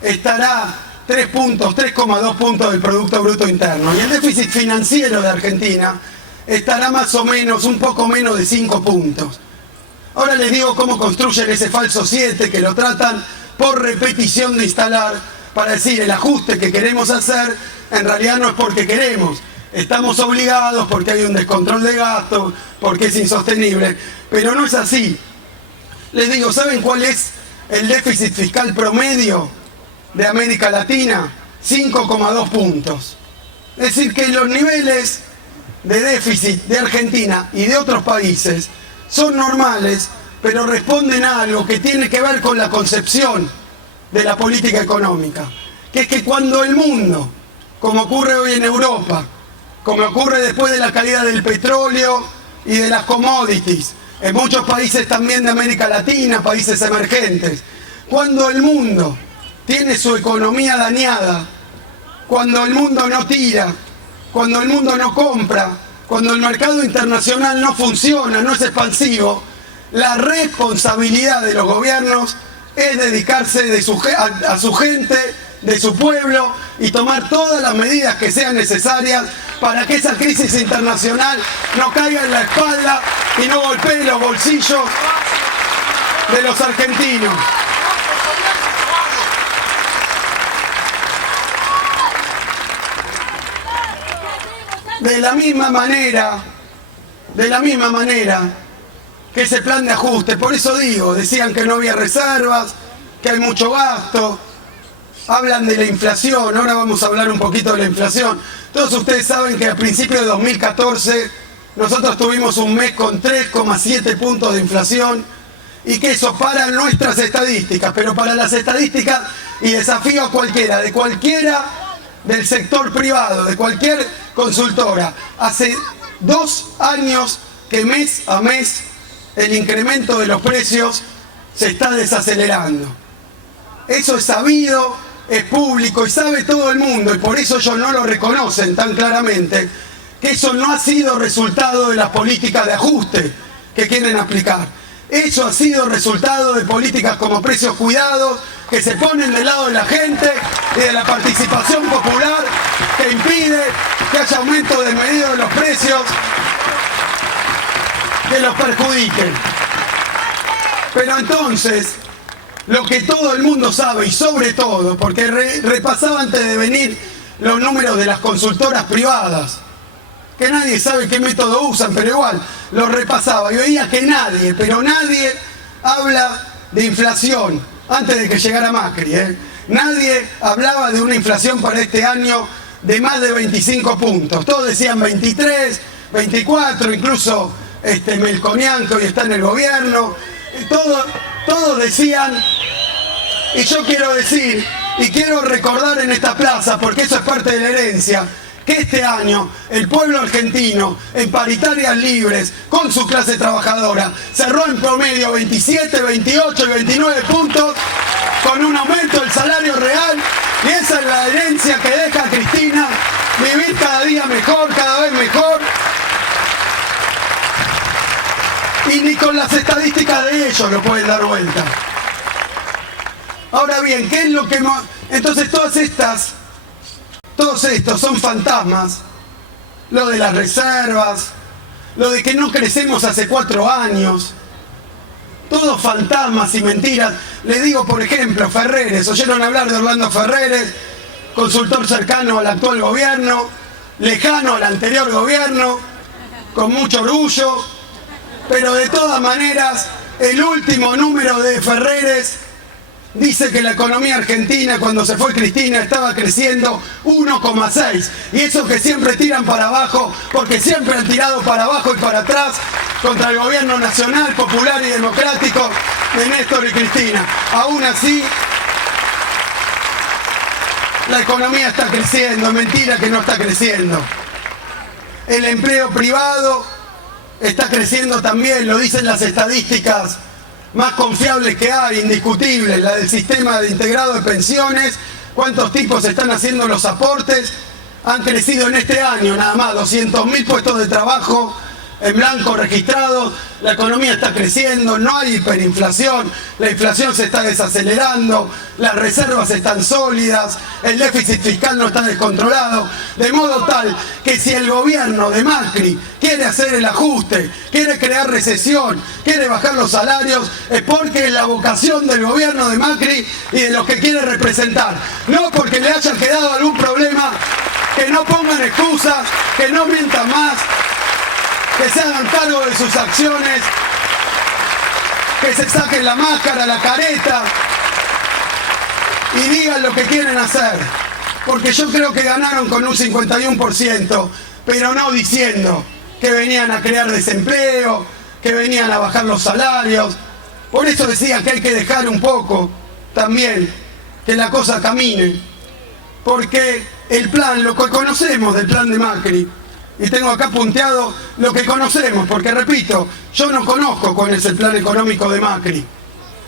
estará 3,2 puntos del Producto Bruto Interno. Y el déficit financiero de Argentina estará más o menos, un poco menos de 5 puntos. Ahora les digo cómo construyen ese falso 7, que lo tratan por repetición de instalar, para decir el ajuste que queremos hacer, en realidad no es porque queremos. Estamos obligados porque hay un descontrol de gastos, porque es insostenible, pero no es así. Les digo, ¿saben cuál es el déficit fiscal promedio de América Latina? 5,2 puntos. Es decir, que los niveles de déficit de Argentina y de otros países son normales, pero responden a algo que tiene que ver con la concepción de la política económica, que es que cuando el mundo, como ocurre hoy en Europa, como ocurre después de la caída del petróleo y de las commodities, en muchos países también de América Latina, países emergentes, cuando el mundo tiene su economía dañada, cuando el mundo no tira, cuando el mundo no compra, cuando el mercado internacional no funciona, no es expansivo, la responsabilidad de los gobiernos es dedicarse a su gente, de su pueblo, y tomar todas las medidas que sean necesarias para que esa crisis internacional no caiga en la espalda y no golpee los bolsillos de los argentinos. De la misma manera que ese plan de ajuste, por eso digo, decían que no había reservas, que hay mucho gasto, hablan de la inflación, ahora vamos a hablar un poquito de la inflación. Todos ustedes saben que a principios de 2014 nosotros tuvimos un mes con 3,7 puntos de inflación y que eso para nuestras estadísticas, pero para las estadísticas, y desafío a cualquiera, de cualquiera del sector privado, de cualquier consultora, hace 2 años que mes a mes el incremento de los precios se está desacelerando. Eso es sabido, es público y sabe todo el mundo, y por eso ellos no lo reconocen tan claramente, que eso no ha sido resultado de las políticas de ajuste que quieren aplicar. Eso ha sido resultado de políticas como precios cuidados, que se ponen del lado de la gente y de la participación popular, que impide que haya aumento desmedido de los precios, que los perjudiquen. Pero entonces, lo que todo el mundo sabe, y sobre todo, porque repasaba antes de venir los números de las consultoras privadas, que nadie sabe qué método usan, pero igual los repasaba y veía que nadie, pero nadie habla de inflación antes de que llegara Macri, Nadie hablaba de una inflación para este año de más de 25 puntos. Todos decían 23, 24, incluso Melconian, que hoy está en el gobierno. Todos decían, y yo quiero decir, y quiero recordar en esta plaza, porque eso es parte de la herencia, que este año el pueblo argentino, en paritarias libres, con su clase trabajadora, cerró en promedio 27, 28 y 29 puntos, con un aumento del salario real, y esa es la herencia que deja Cristina, vivir cada día mejor, cada vez mejor. Y ni con las estadísticas de ellos lo pueden dar vuelta. Ahora bien, ¿qué es lo que... Entonces todos estos son fantasmas. Lo de las reservas, lo de que no crecemos hace 4 años. Todos fantasmas y mentiras. Le digo, por ejemplo, Ferreres. ¿Oyeron hablar de Orlando Ferreres? Consultor cercano al actual gobierno, lejano al anterior gobierno, con mucho orgullo. Pero de todas maneras, el último número de Ferreres dice que la economía argentina, cuando se fue Cristina, estaba creciendo 1,6. Y eso que siempre tiran para abajo, porque siempre han tirado para abajo y para atrás contra el gobierno nacional, popular y democrático de Néstor y Cristina. Aún así, la economía está creciendo. Mentira que no está creciendo. El empleo privado está creciendo también, lo dicen las estadísticas más confiables que hay, indiscutibles, la del sistema de integrado de pensiones, cuántos tipos están haciendo los aportes, han crecido en este año nada más 200.000 puestos de trabajo en blanco registrados, la economía está creciendo, no hay hiperinflación, la inflación se está desacelerando, las reservas están sólidas, el déficit fiscal no está descontrolado, de modo tal que si el gobierno de Macri quiere hacer el ajuste, quiere crear recesión, quiere bajar los salarios, es porque es la vocación del gobierno de Macri y de los que quiere representar, no porque le haya quedado algún problema, que no pongan excusas, que no mientan más, que se hagan cargo de sus acciones, que se saquen la máscara, la careta y digan lo que quieren hacer. Porque yo creo que ganaron con un 51%, pero no diciendo que venían a crear desempleo, que venían a bajar los salarios. Por eso decía que hay que dejar un poco también que la cosa camine. Porque el plan, lo que conocemos del plan de Macri, y tengo acá punteado lo que conocemos, porque repito, yo no conozco cuál es el plan económico de Macri.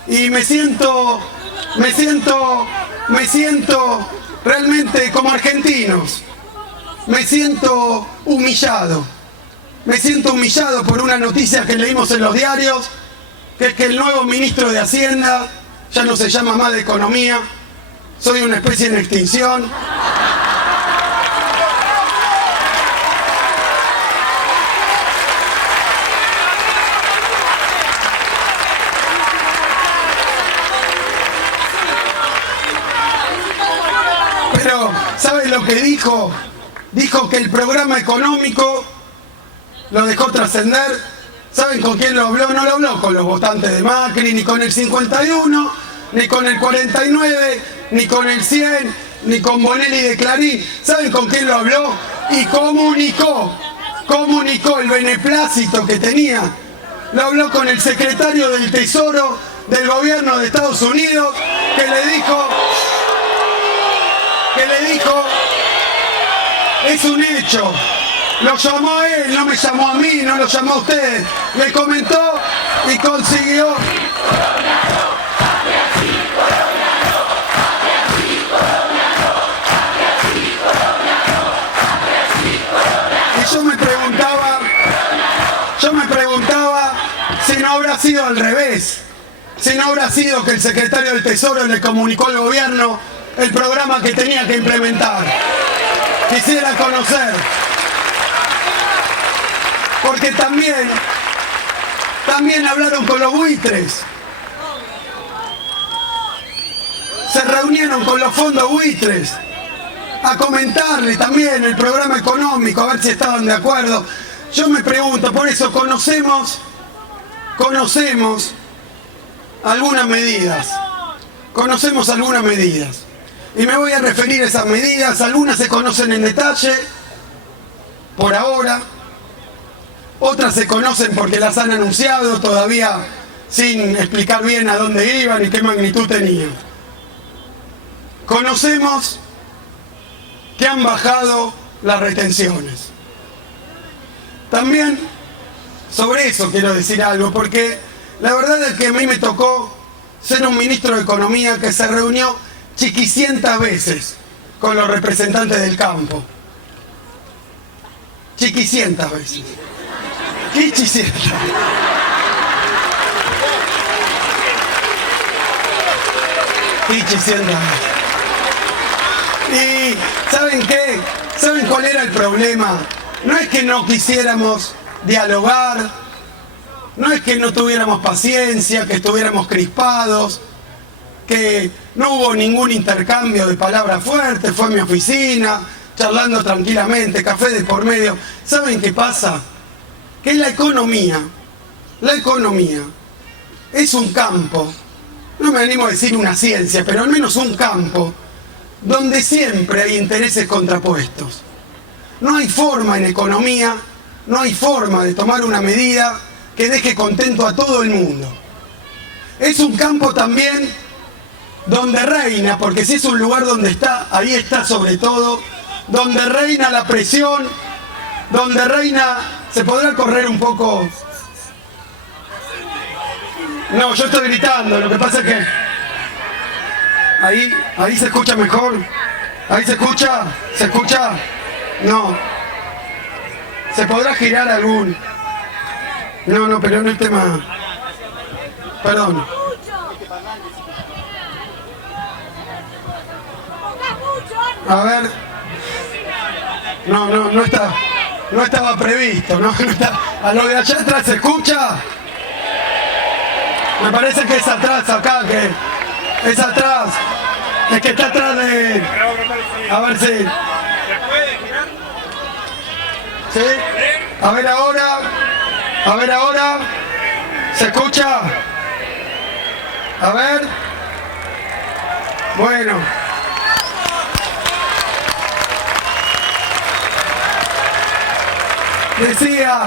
Y me siento realmente como argentinos, me siento humillado. Me siento humillado por una noticia que leímos en los diarios, que es que el nuevo ministro de Hacienda ya no se llama más de Economía, soy una especie en extinción. lo que dijo? Dijo que el programa económico lo dejó trascender. ¿Saben con quién lo habló? No lo habló con los votantes de Macri, ni con el 51, ni con el 49, ni con el 100, ni con Bonelli de Clarín. ¿Saben con quién lo habló? Y comunicó el beneplácito que tenía. Lo habló con el secretario del Tesoro del gobierno de Estados Unidos, que le dijo, es un hecho. Lo llamó a él, no me llamó a mí, no lo llamó a usted. Le comentó y consiguió. Y yo me preguntaba si no habrá sido al revés. Si no habrá sido que el secretario del Tesoro le comunicó al gobierno el programa que tenía que implementar. Quisiera conocer. Porque también hablaron con los buitres. Se reunieron con los fondos buitres a comentarle también el programa económico, a ver si estaban de acuerdo. Yo me pregunto, por eso conocemos algunas medidas. Conocemos algunas medidas. Y me voy a referir a esas medidas. Algunas se conocen en detalle, por ahora. Otras se conocen porque las han anunciado, todavía sin explicar bien a dónde iban y qué magnitud tenían. Conocemos que han bajado las retenciones. También sobre eso quiero decir algo, porque la verdad es que a mí me tocó ser un ministro de Economía que se reunió chiquicientas veces con los representantes del campo. Chiquicientas veces. ¿Qué chiquicientas? Chiquicientas veces. ¿Y saben qué? ¿Saben cuál era el problema? No es que no quisiéramos dialogar, no es que no tuviéramos paciencia, que estuviéramos crispados, que no hubo ningún intercambio de palabras fuertes, fue a mi oficina, charlando tranquilamente, café de por medio. ¿Saben qué pasa? Que la economía es un campo, no me animo a decir una ciencia, pero al menos un campo, donde siempre hay intereses contrapuestos. No hay forma en economía, no hay forma de tomar una medida que deje contento a todo el mundo. Es un campo también donde reina, porque si es un lugar donde está, ahí está sobre todo, donde reina la presión, donde reina... ¿Se podrá correr un poco? No, yo estoy gritando, lo que pasa es que... Ahí se escucha mejor. ¿Ahí se escucha? ¿Se escucha? No. ¿Se podrá girar algún? No, pero no es tema... Perdón. A ver. No está... No estaba previsto, ¿no? A lo de allá atrás, ¿se escucha? Me parece que es atrás acá, que es atrás. Es que está atrás de... A ver si... ¿Se puede girar? ¿Sí? A ver ahora. ¿Se escucha? A ver. Bueno. Decía,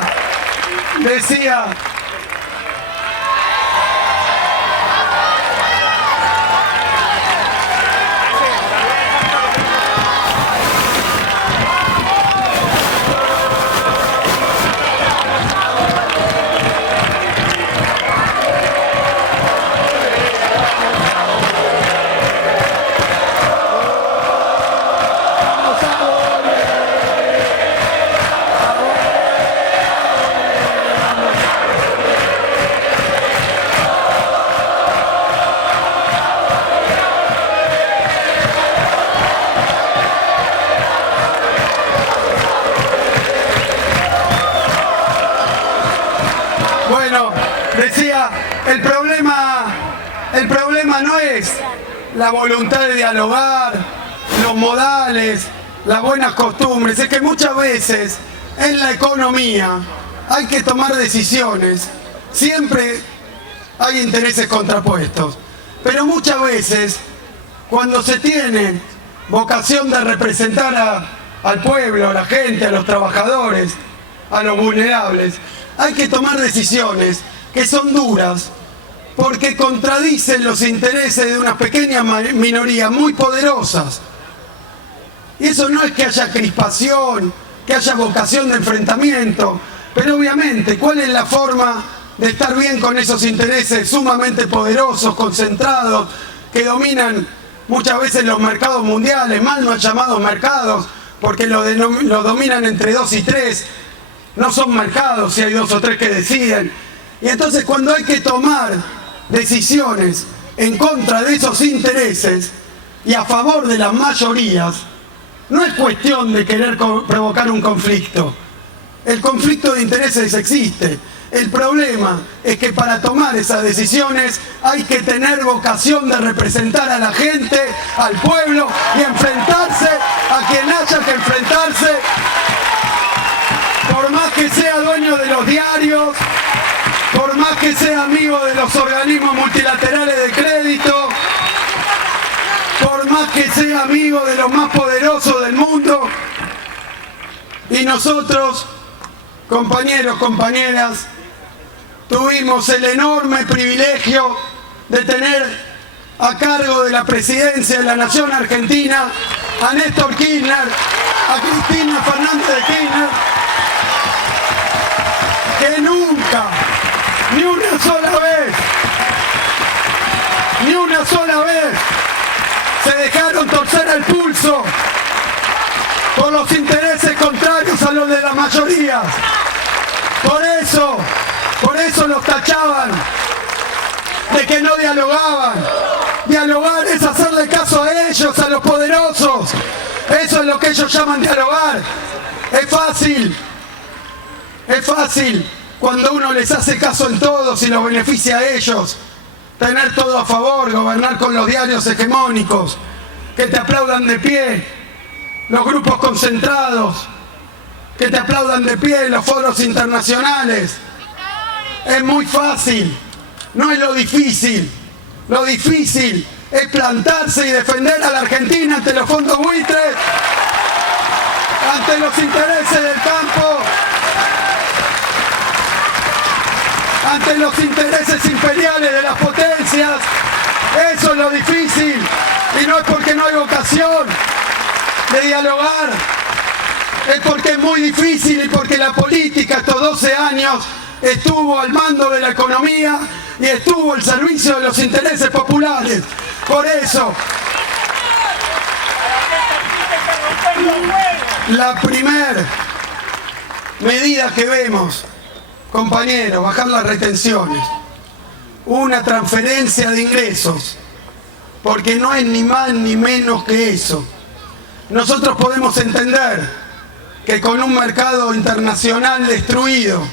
el problema no es la voluntad de dialogar, los modales, las buenas costumbres, es que muchas veces en la economía hay que tomar decisiones. Siempre hay intereses contrapuestos, pero muchas veces cuando se tiene vocación de representar al pueblo, a la gente, a los trabajadores, a los vulnerables, hay que tomar decisiones que son duras porque contradicen los intereses de unas pequeñas minorías muy poderosas. Y eso no es que haya crispación, que haya vocación de enfrentamiento, pero obviamente, ¿cuál es la forma de estar bien con esos intereses sumamente poderosos, concentrados, que dominan muchas veces los mercados mundiales, mal llamados mercados, porque lo dominan entre 2 y 3, no son mercados si hay 2 o 3 que deciden. Y entonces cuando hay que tomar decisiones en contra de esos intereses y a favor de las mayorías, no es cuestión de querer provocar un conflicto. El conflicto de intereses existe. El problema es que para tomar esas decisiones hay que tener vocación de representar a la gente, al pueblo y enfrentarse a quien haya que enfrentarse, por más que sea dueño de los diarios, por más que sea amigo de los organismos multilaterales de crédito, por más que sea amigo de los más poderosos del mundo. Y nosotros, compañeros, compañeras, tuvimos el enorme privilegio de tener a cargo de la presidencia de la Nación Argentina a Néstor Kirchner, a Cristina Fernández de Kirchner, que nunca, ni una sola vez, se dejaron torcer el pulso por los intereses contrarios a los de las mayorías. Por eso los tachaban de que no dialogaban. Dialogar es hacerle caso a ellos, a los poderosos. Eso es lo que ellos llaman dialogar. Es fácil cuando uno les hace caso en todo y los beneficia a ellos. Tener todo a favor, gobernar con los diarios hegemónicos, que te aplaudan de pie, los grupos concentrados, que te aplaudan de pie en los foros internacionales. Es muy fácil, no es lo difícil. Lo difícil es plantarse y defender a la Argentina ante los fondos buitres, ante los intereses del campo, ante los intereses imperiales de las potencias. Eso es lo difícil, y no es porque no hay vocación de dialogar, es porque es muy difícil y porque la política estos 12 años estuvo al mando de la economía y estuvo al servicio de los intereses populares. Por eso, la primer medida que vemos, compañeros, bajar las retenciones, una transferencia de ingresos, porque no es ni más ni menos que eso. Nosotros podemos entender que con un mercado internacional destruido,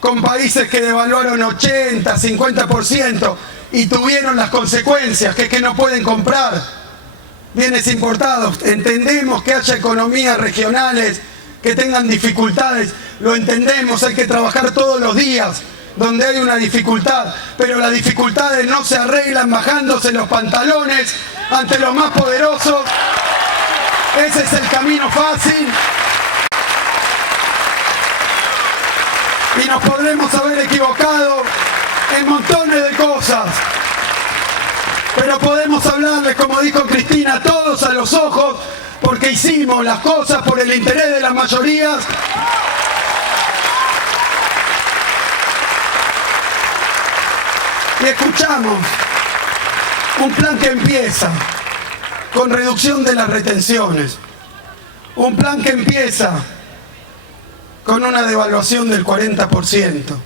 con países que devaluaron 80, 50% y tuvieron las consecuencias, que es que no pueden comprar bienes importados. Entendemos que haya economías regionales que tengan dificultades, lo entendemos, hay que trabajar todos los días donde hay una dificultad, pero las dificultades no se arreglan bajándose los pantalones ante los más poderosos. Ese es el camino fácil. Y nos podremos haber equivocado en montones de cosas, pero podemos hablarles, como dijo Cristina, todos a los ojos, porque hicimos las cosas por el interés de las mayorías. Y escuchamos un plan que empieza con reducción de las retenciones, un plan que empieza con una devaluación del 40%,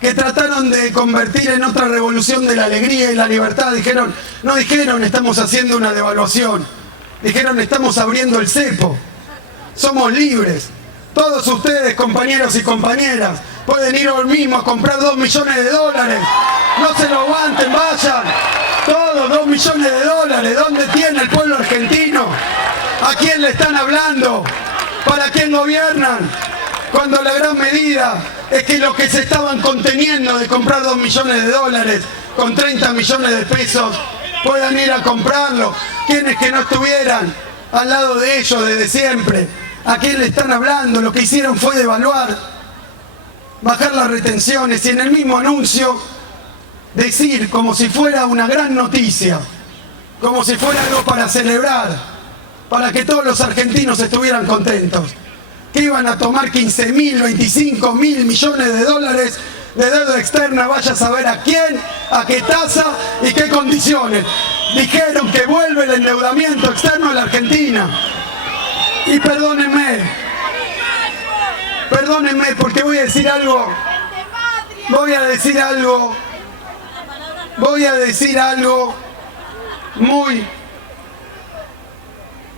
que trataron de convertir en otra revolución de la alegría y la libertad. No dijeron estamos haciendo una devaluación, dijeron estamos abriendo el cepo, somos libres. Todos ustedes, compañeros y compañeras, pueden ir hoy mismo a comprar $2 millones, no se lo aguanten, vayan, todos $2 millones. ¿Dónde tiene el pueblo argentino ¿A quién le están hablando? ¿Para quién gobiernan? Cuando la gran medida es que los que se estaban conteniendo de comprar 2 millones de dólares con 30 millones de pesos puedan ir a comprarlo. Quienes que no estuvieran al lado de ellos desde siempre. ¿A quién le están hablando? Lo que hicieron fue devaluar, bajar las retenciones y en el mismo anuncio decir como si fuera una gran noticia, como si fuera algo para celebrar, para que todos los argentinos estuvieran contentos, que iban a tomar 15.000, 25.000 millones de dólares de deuda externa, vaya a saber a quién, a qué tasa y qué condiciones. Dijeron que vuelve el endeudamiento externo a la Argentina. Y perdónenme porque voy a decir algo muy,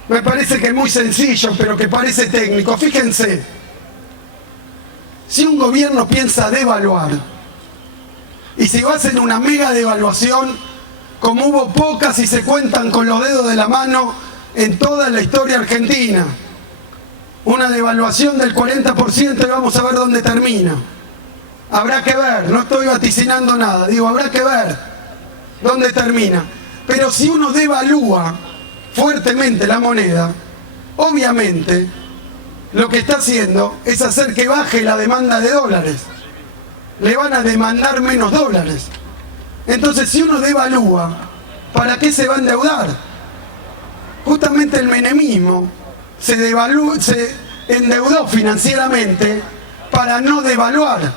me parece que es muy sencillo, pero que parece técnico. Fíjense, si un gobierno piensa devaluar, y si va a hacer una mega devaluación, como hubo pocas y se cuentan con los dedos de la mano en toda la historia argentina, una devaluación del 40% y vamos a ver dónde termina. Habrá que ver, no estoy vaticinando nada, digo, habrá que ver dónde termina. Pero si uno devalúa fuertemente la moneda, obviamente lo que está haciendo es hacer que baje la demanda de dólares. Le van a demandar menos dólares. Entonces, si uno devalúa, ¿para qué se va a endeudar? Justamente el menemismo se endeudó financieramente para no devaluar.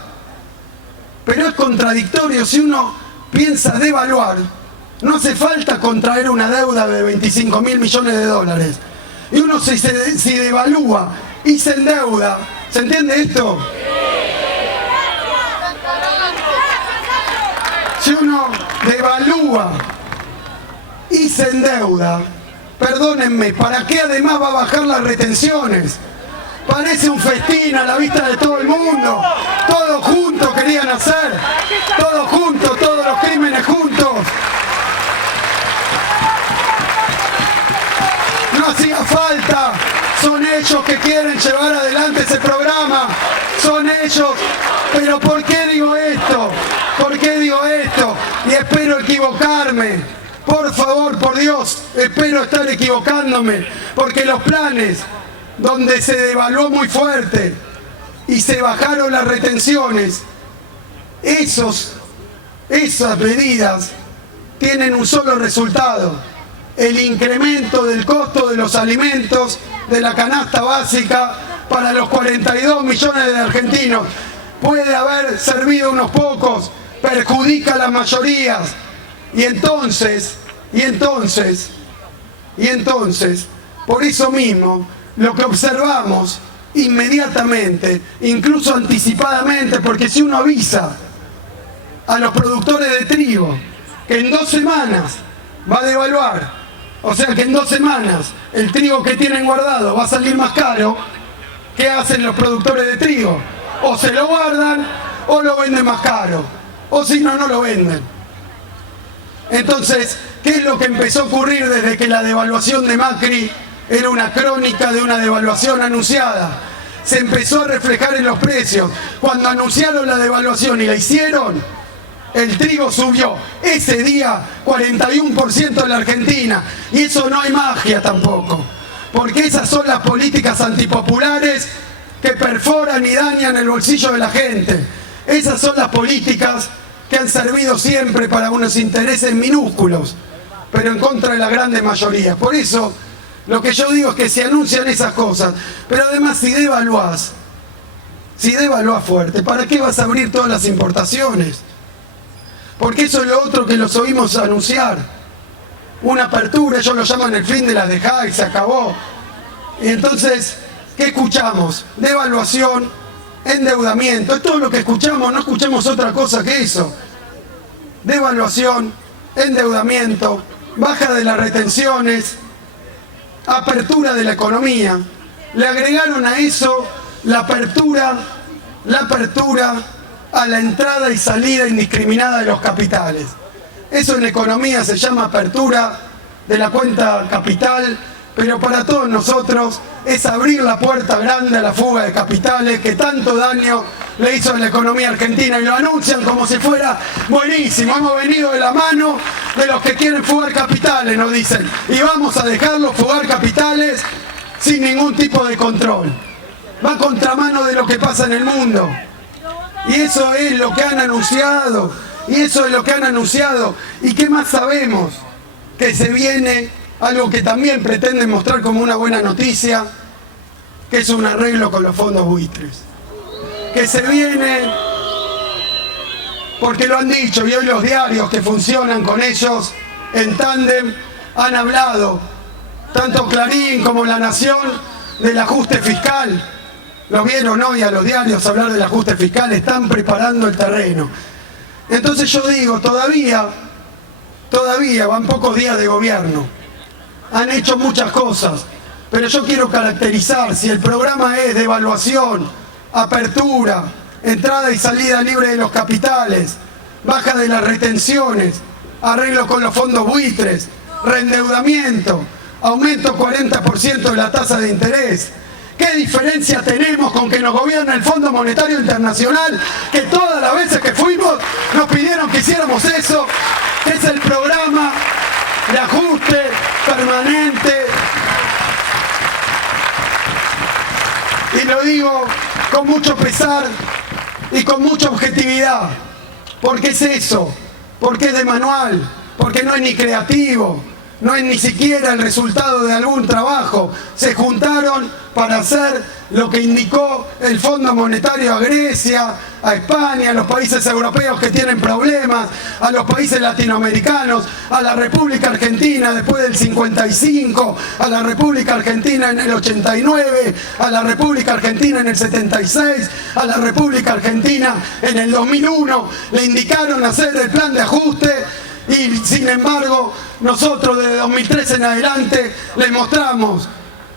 Pero es contradictorio. Si uno piensa devaluar, no hace falta contraer una deuda de 25.000 millones de dólares. Y uno si devalúa y se endeuda, ¿se entiende esto? Si uno devalúa y se endeuda, perdónenme, ¿para qué además va a bajar las retenciones? Parece un festín a la vista de todo el mundo. Todos juntos querían hacer. Todos juntos, todos los crímenes juntos. No hacía falta. Son ellos que quieren llevar adelante ese programa. Son ellos. Pero ¿por qué digo esto? ¿Por qué digo esto? Y espero equivocarme. Por favor, por Dios, espero estar equivocándome. Porque los planes donde se devaluó muy fuerte y se bajaron las retenciones, esas medidas tienen un solo resultado: el incremento del costo de los alimentos, de la canasta básica para los 42 millones de argentinos. Puede haber servido a unos pocos, perjudica a las mayorías. Y entonces, por eso mismo, lo que observamos inmediatamente, incluso anticipadamente, porque si uno avisa a los productores de trigo que en 2 semanas va a devaluar, o sea que en 2 semanas el trigo que tienen guardado va a salir más caro, ¿qué hacen los productores de trigo? O se lo guardan o lo venden más caro, o si no, no lo venden. Entonces, ¿qué es lo que empezó a ocurrir desde que la devaluación de Macri era una crónica de una devaluación anunciada? Se empezó a reflejar en los precios. Cuando anunciaron la devaluación y la hicieron, el trigo subió ese día 41% en la Argentina. Y eso no hay magia tampoco, porque esas son las políticas antipopulares que perforan y dañan el bolsillo de la gente. Esas son las políticas que han servido siempre para unos intereses minúsculos, pero en contra de la grande mayoría. Por eso, lo que yo digo es que se anuncian esas cosas, pero además si devaluás fuerte, ¿para qué vas a abrir todas las importaciones? Porque eso es lo otro que los oímos anunciar. Una apertura, ellos lo llaman el fin de las dejadas y se acabó. Y entonces, ¿qué escuchamos? Devaluación, endeudamiento, es todo lo que escuchamos, no escuchamos otra cosa que eso. Devaluación, endeudamiento, baja de las retenciones, apertura de la economía. Le agregaron a eso la apertura a la entrada y salida indiscriminada de los capitales. Eso en economía se llama apertura de la cuenta capital, pero para todos nosotros es abrir la puerta grande a la fuga de capitales que tanto daño le hizo a la economía argentina, y lo anuncian como si fuera buenísimo. Hemos venido de la mano de los que quieren fugar capitales, nos dicen, y vamos a dejarlos fugar capitales sin ningún tipo de control. Va a contramano de lo que pasa en el mundo. Y eso es lo que han anunciado. Y eso es lo que han anunciado. ¿Y qué más sabemos? Que se viene algo que también pretenden mostrar como una buena noticia, que es un arreglo con los fondos buitres. Que se viene, porque lo han dicho, y hoy los diarios que funcionan con ellos en tándem han hablado, tanto Clarín como La Nación, del ajuste fiscal. Lo vieron hoy a los diarios hablar del ajuste fiscal, están preparando el terreno. Entonces yo digo, todavía van pocos días de gobierno, han hecho muchas cosas, pero yo quiero caracterizar si el programa es de evaluación, apertura, entrada y salida libre de los capitales, baja de las retenciones, arreglo con los fondos buitres, reendeudamiento, aumento 40% de la tasa de interés. ¿Qué diferencia tenemos con que nos gobierna el Fondo Monetario Internacional, que todas las veces que fuimos nos pidieron que hiciéramos eso? Que es el programa de ajuste permanente. Y lo digo con mucho pesar y con mucha objetividad, porque es eso, porque es de manual, porque no es ni creativo, no es ni siquiera el resultado de algún trabajo. Se juntaron para hacer lo que indicó el Fondo Monetario a Grecia, a España, a los países europeos que tienen problemas, a los países latinoamericanos, a la República Argentina después del 55, a la República Argentina en el 89, a la República Argentina en el 76, a la República Argentina en el 2001. Le indicaron hacer el plan de ajuste y, sin embargo, nosotros desde 2013 en adelante les mostramos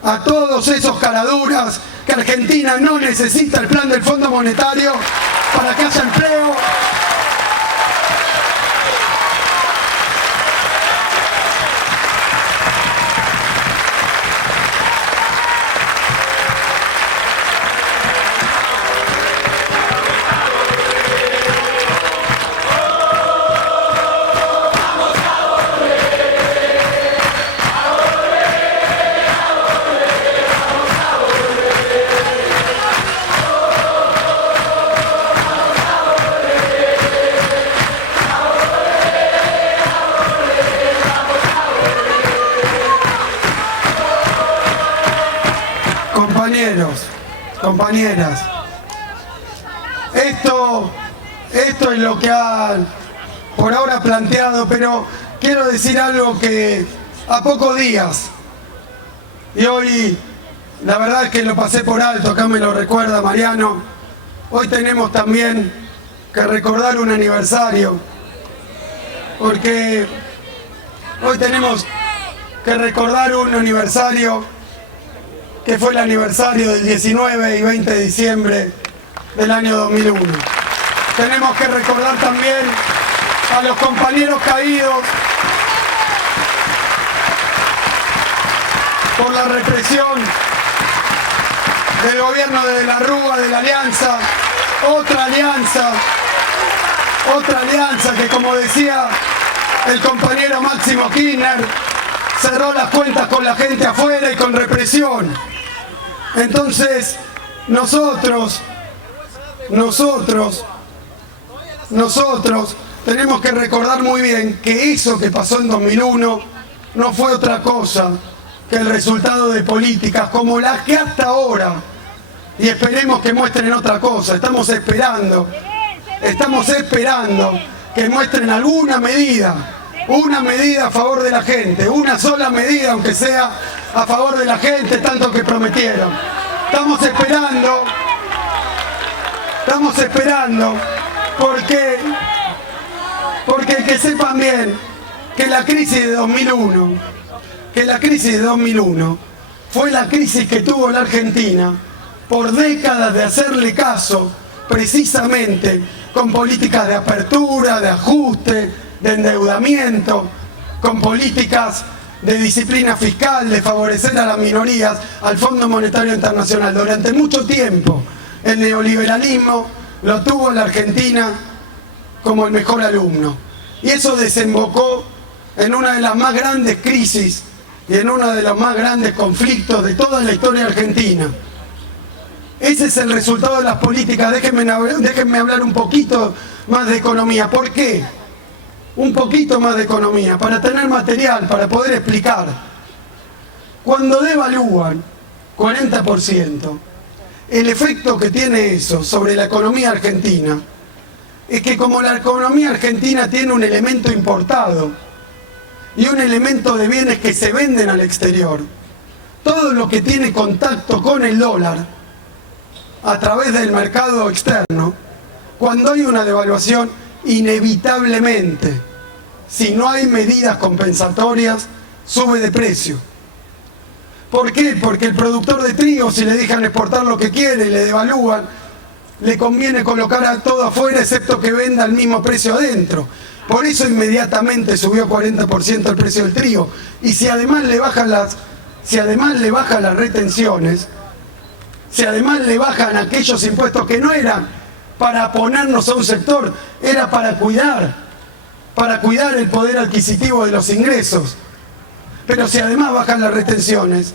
a todos esos caraduras que Argentina no necesita el plan del Fondo Monetario para que haya empleo. Compañeras, esto es lo que han por ahora planteado, pero quiero decir algo que a pocos días, y hoy la verdad es que lo pasé por alto, acá me lo recuerda Mariano, hoy tenemos también que recordar un aniversario, porque hoy tenemos que recordar un aniversario que fue el aniversario del 19 y 20 de diciembre del año 2001. Tenemos que recordar también a los compañeros caídos por la represión del gobierno de la Rúa, de la Alianza, otra alianza que, como decía el compañero Máximo Kirchner, cerró las cuentas con la gente afuera y con represión. Entonces, nosotros tenemos que recordar muy bien que eso que pasó en 2001 no fue otra cosa que el resultado de políticas como las que hasta ahora, y esperemos que muestren otra cosa, estamos esperando que muestren alguna medida, una medida a favor de la gente, una sola medida, aunque sea a favor de la gente, tanto que prometieron. Estamos esperando, porque que sepan bien que la crisis de 2001 fue la crisis que tuvo la Argentina por décadas de hacerle caso precisamente con políticas de apertura, de ajuste, de endeudamiento, con políticas de disciplina fiscal, de favorecer a las minorías, al Fondo Monetario Internacional. Durante mucho tiempo el neoliberalismo lo tuvo en la Argentina como el mejor alumno. Y eso desembocó en una de las más grandes crisis y en uno de los más grandes conflictos de toda la historia argentina. Ese es el resultado de las políticas. Déjenme hablar un poquito más de economía. ¿Por qué? Un poquito más de economía, para tener material, para poder explicar. Cuando devalúan 40%, el efecto que tiene eso sobre la economía argentina es que como la economía argentina tiene un elemento importado y un elemento de bienes que se venden al exterior, todo lo que tiene contacto con el dólar a través del mercado externo, cuando hay una devaluación, inevitablemente, si no hay medidas compensatorias, sube de precio. ¿Por qué? Porque el productor de trigo, si le dejan exportar lo que quiere y le devalúan, le conviene colocar a todo afuera excepto que venda al mismo precio adentro. Por eso inmediatamente subió 40% el precio del trigo. Y si además le bajan las retenciones, si además le bajan aquellos impuestos que no eran para ponernos a un sector, era para cuidar el poder adquisitivo de los ingresos. Pero si además bajan las retenciones,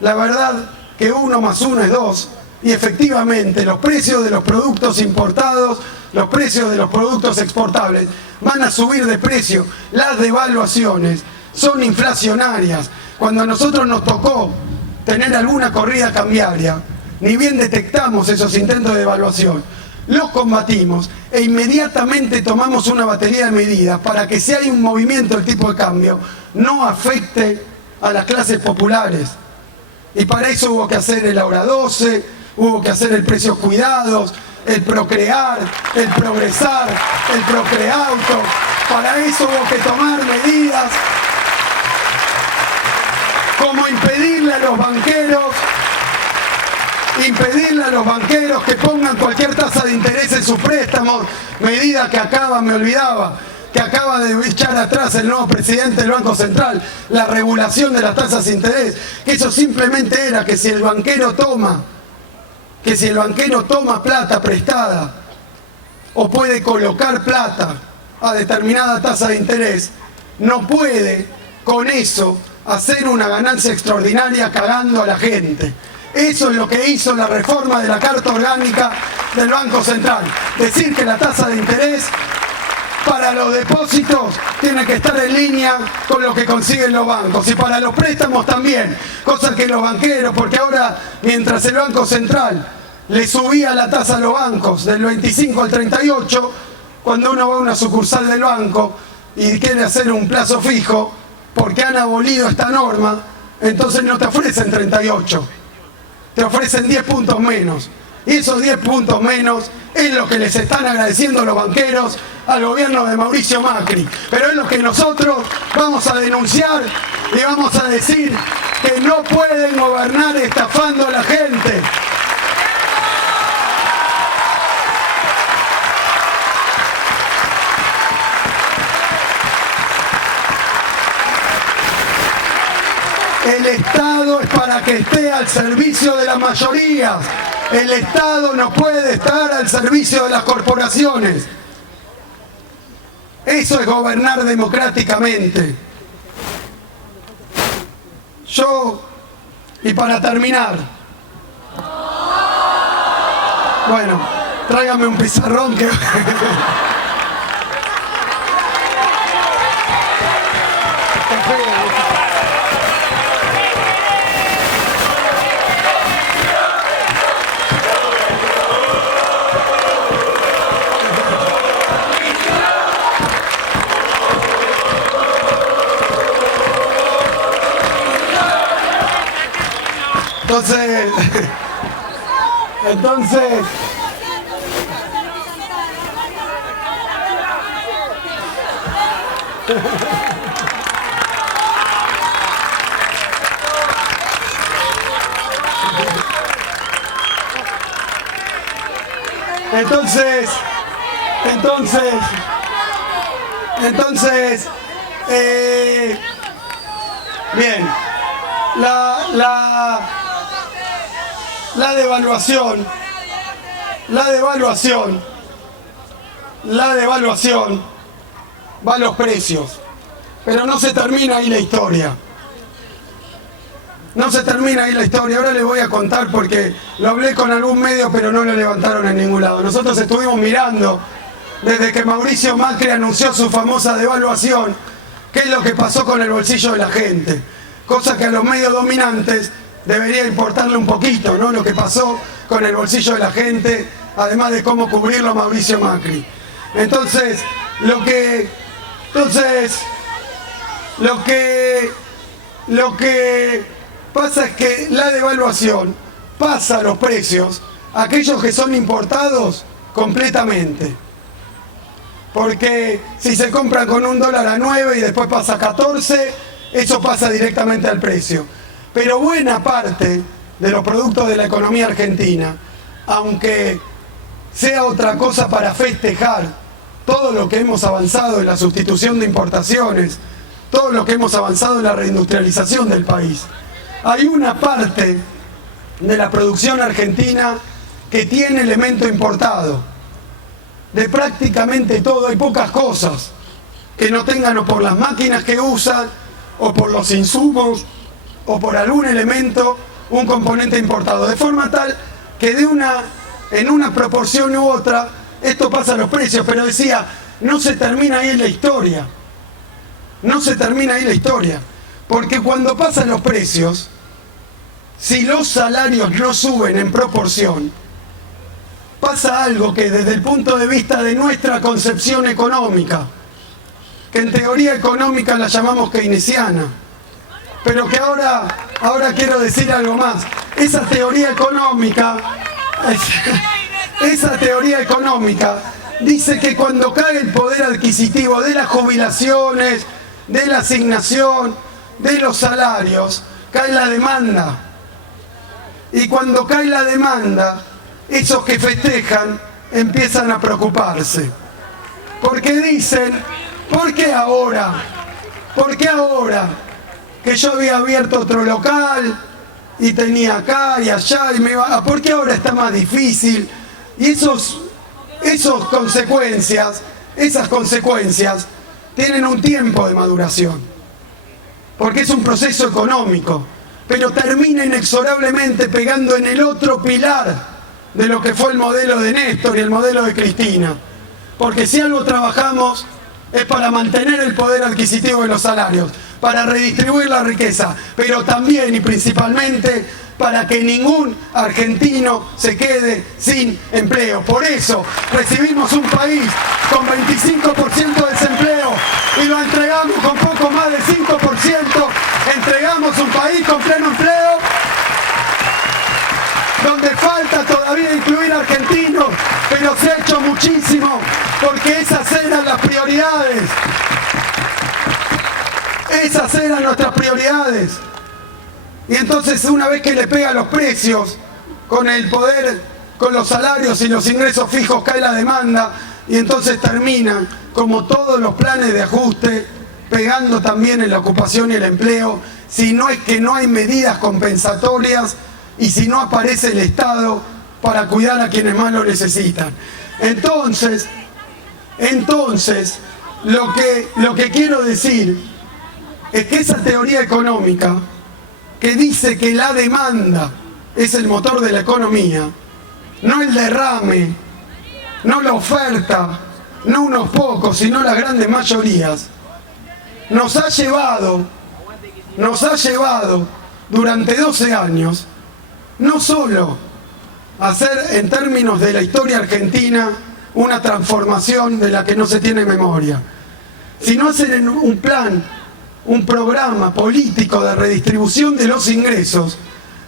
la verdad que 1 más 1 es 2, y efectivamente los precios de los productos importados, los precios de los productos exportables van a subir de precio. Las devaluaciones son inflacionarias. Cuando a nosotros nos tocó tener alguna corrida cambiaria, ni bien detectamos esos intentos de devaluación, los combatimos e inmediatamente tomamos una batería de medidas para que si hay un movimiento del tipo de cambio no afecte a las clases populares. Y para eso hubo que hacer el Ahora 12, hubo que hacer el Precios Cuidados, el Procrear, el Progresar, el Procreauto. Para eso hubo que tomar medidas como impedirle a los banqueros que pongan cualquier tasa de interés en sus préstamos, medida que acaba de echar atrás el nuevo presidente del Banco Central, la regulación de las tasas de interés, que eso simplemente era que si el banquero toma plata prestada o puede colocar plata a determinada tasa de interés, no puede con eso hacer una ganancia extraordinaria cagando a la gente. Eso es lo que hizo la reforma de la Carta Orgánica del Banco Central. Decir que la tasa de interés para los depósitos tiene que estar en línea con lo que consiguen los bancos. Y para los préstamos también. Cosa que los banqueros, porque ahora mientras el Banco Central le subía la tasa a los bancos del 25 al 38, cuando uno va a una sucursal del banco y quiere hacer un plazo fijo, porque han abolido esta norma, entonces no te ofrecen 38. Te ofrecen 10 puntos menos. Y esos 10 puntos menos es lo que les están agradeciendo los banqueros al gobierno de Mauricio Macri. Pero es lo que nosotros vamos a denunciar y vamos a decir que no pueden gobernar estafando a la gente. El Estado es para que esté al servicio de las mayorías. El Estado no puede estar al servicio de las corporaciones. Eso es gobernar democráticamente. Y para terminar, bueno, tráigame un pizarrón que... Bien, la devaluación va a los precios, pero no se termina ahí la historia. No se termina ahí la historia. Ahora les voy a contar porque lo hablé con algún medio, pero no lo levantaron en ningún lado. Nosotros estuvimos mirando desde que Mauricio Macri anunció su famosa devaluación, qué es lo que pasó con el bolsillo de la gente. Cosa que a los medios dominantes debería importarle un poquito, ¿no? Lo que pasó con el bolsillo de la gente, además de cómo cubrirlo a Mauricio Macri. Entonces, lo que pasa es que la devaluación pasa a los precios, aquellos que son importados, completamente. Porque si se compran con $1 a 9 y después pasa a 14, eso pasa directamente al precio. Pero buena parte de los productos de la economía argentina, aunque sea otra cosa para festejar todo lo que hemos avanzado en la sustitución de importaciones, todo lo que hemos avanzado en la reindustrialización del país, hay una parte de la producción argentina que tiene elemento importado. De prácticamente todo, hay pocas cosas que no tengan o por las máquinas que usan, o por los insumos, o por algún elemento, un componente importado. De forma tal que en una proporción u otra, esto pasa a los precios, pero decía, no se termina ahí la historia. No se termina ahí la historia. Porque cuando pasan los precios, si los salarios no suben en proporción, pasa algo que desde el punto de vista de nuestra concepción económica, que en teoría económica la llamamos keynesiana, pero que ahora quiero decir algo más. Esa teoría económica dice que cuando cae el poder adquisitivo de las jubilaciones, de la asignación, de los salarios, cae la demanda. Y cuando cae la demanda, esos que festejan empiezan a preocuparse. Porque dicen, ¿por qué ahora? ¿Por qué ahora? Que yo había abierto otro local y tenía acá y allá y me iba, ¿por qué ahora está más difícil? Y esas consecuencias tienen un tiempo de maduración. Porque es un proceso económico, pero termina inexorablemente pegando en el otro pilar de lo que fue el modelo de Néstor y el modelo de Cristina. Porque si algo trabajamos es para mantener el poder adquisitivo de los salarios, para redistribuir la riqueza, pero también y principalmente para que ningún argentino se quede sin empleo. Por eso recibimos un país con 25% de desempleo y lo entregamos con poco más de 5%. Entregamos un país con pleno empleo, donde falta todavía incluir argentinos, pero se ha hecho muchísimo, porque esas eran las prioridades. Esas eran nuestras prioridades. Y entonces, una vez que le pega los precios, con el poder, con los salarios y los ingresos fijos, cae la demanda, y entonces terminan, como todos los planes de ajuste, pegando también en la ocupación y el empleo, si no es que no hay medidas compensatorias y si no aparece el Estado para cuidar a quienes más lo necesitan. Entonces, lo que quiero decir es que esa teoría económica que dice que la demanda es el motor de la economía, no el derrame, no la oferta, no unos pocos, sino las grandes mayorías, nos ha llevado durante 12 años no solo a hacer, en términos de la historia argentina, una transformación de la que no se tiene memoria, sino hacer un plan, un programa político de redistribución de los ingresos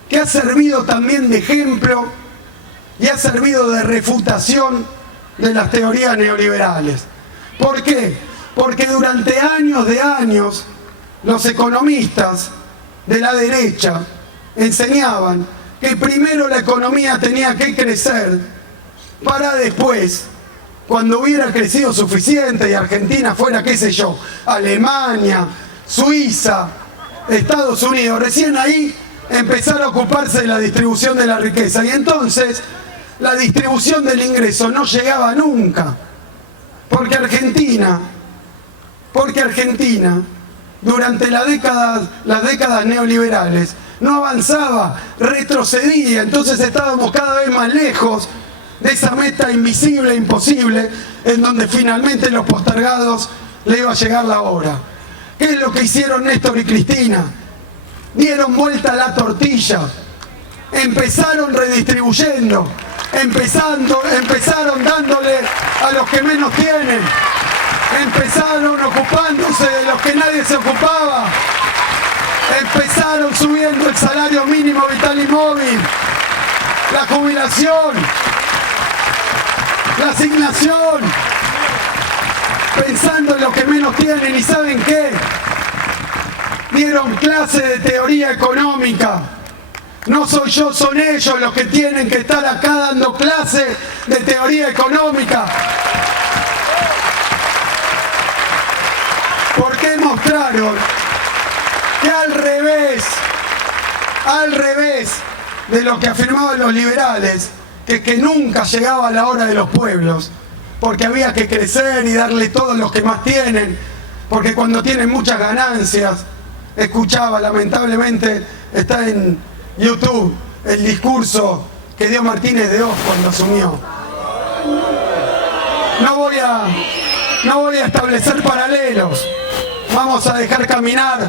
que ha servido también de ejemplo y ha servido de refutación de las teorías neoliberales. ¿Por qué? Porque durante años los economistas de la derecha enseñaban que primero la economía tenía que crecer para después, cuando hubiera crecido suficiente y Argentina fuera, qué sé yo, Alemania, Suiza, Estados Unidos. Recién ahí empezaron a ocuparse de la distribución de la riqueza. Y entonces la distribución del ingreso no llegaba nunca. Porque Argentina, durante las décadas neoliberales, no avanzaba, retrocedía. Entonces estábamos cada vez más lejos de esa meta invisible e imposible, en donde finalmente los postergados le iba a llegar la hora. ¿Qué es lo que hicieron Néstor y Cristina? Dieron vuelta a la tortilla, empezaron redistribuyendo, empezaron dándole a los que menos tienen, empezaron ocupándose de los que nadie se ocupaba, empezaron subiendo el salario mínimo vital y móvil, la jubilación, la asignación, pensando en los que menos tienen. ¿Y saben qué? Dieron clase de teoría económica. No soy yo, son ellos los que tienen que estar acá dando clase de teoría económica. Porque mostraron que al revés de lo que afirmaban los liberales, que nunca llegaba la hora de los pueblos, porque había que crecer y darle todo a los que más tienen, porque cuando tienen muchas ganancias, escuchaba, lamentablemente está en YouTube, el discurso que dio Martínez de Oz cuando asumió. No voy a establecer paralelos, vamos a dejar caminar,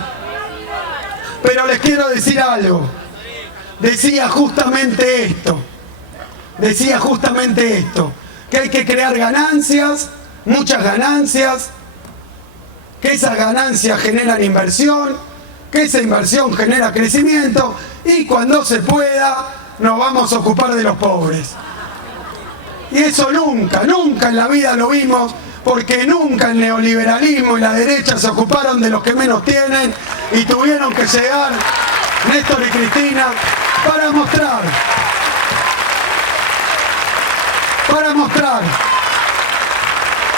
pero les quiero decir algo. Decía justamente esto, que hay que crear ganancias, muchas ganancias, que esas ganancias generan inversión, que esa inversión genera crecimiento, y cuando se pueda nos vamos a ocupar de los pobres. Y eso nunca en la vida lo vimos, porque nunca el neoliberalismo y la derecha se ocuparon de los que menos tienen, y tuvieron que llegar Néstor y Cristina para mostrar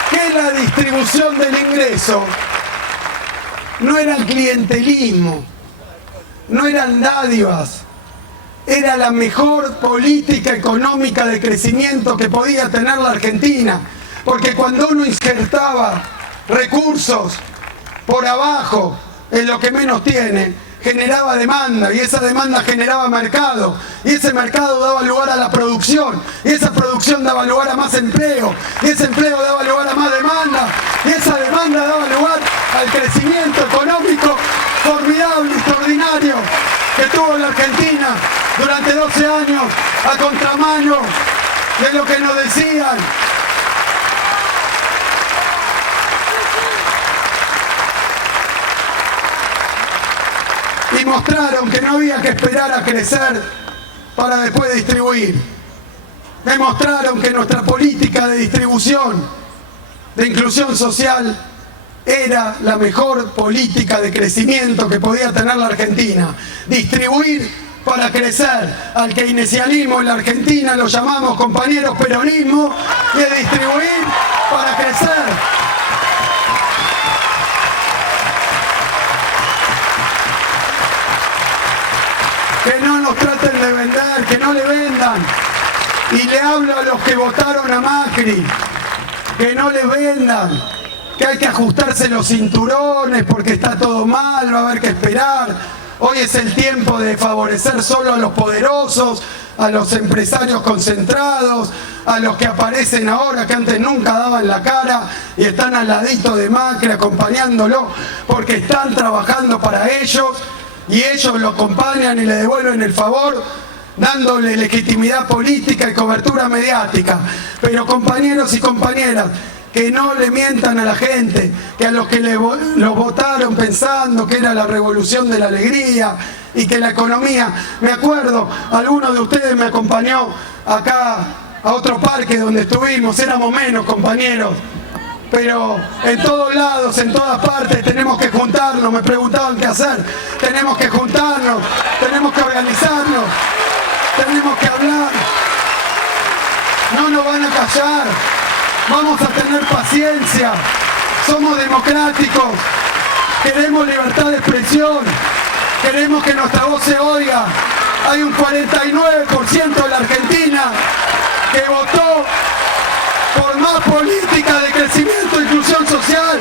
que la distribución del ingreso no era el clientelismo, no eran dádivas, era la mejor política económica de crecimiento que podía tener la Argentina, porque cuando uno insertaba recursos por abajo en lo que menos tiene, generaba demanda, y esa demanda generaba mercado, y ese mercado daba lugar a la producción, y esa producción daba lugar a más empleo, y ese empleo daba lugar a más demanda, y esa demanda daba lugar al crecimiento económico formidable, extraordinario, que tuvo la Argentina durante 12 años, a contramano de lo que nos decían. Y mostraron que no había que esperar a crecer para después distribuir. Demostraron que nuestra política de distribución, de inclusión social, era la mejor política de crecimiento que podía tener la Argentina. Distribuir para crecer. Al keynesianismo en la Argentina lo llamamos, compañeros, peronismo, y de distribuir para crecer. Que no nos traten de vender, que no le vendan. Y le hablo a los que votaron a Macri, que no le vendan, que hay que ajustarse los cinturones porque está todo mal, va a haber que esperar. Hoy es el tiempo de favorecer solo a los poderosos, a los empresarios concentrados, a los que aparecen ahora, que antes nunca daban la cara y están al ladito de Macri acompañándolo porque están trabajando para ellos. Y ellos lo acompañan y le devuelven el favor, dándole legitimidad política y cobertura mediática. Pero compañeros y compañeras, que no le mientan a la gente, que a los que lo votaron pensando que era la revolución de la alegría y que la economía... Me acuerdo, alguno de ustedes me acompañó acá a otro parque donde estuvimos, éramos menos, compañeros. Pero en todos lados, en todas partes, tenemos que juntarnos. Me preguntaban qué hacer. Tenemos que juntarnos, tenemos que organizarnos, tenemos que hablar. No nos van a callar. Vamos a tener paciencia. Somos democráticos. Queremos libertad de expresión. Queremos que nuestra voz se oiga. Hay un 49% de la Argentina que votó por más política de crecimiento e inclusión social,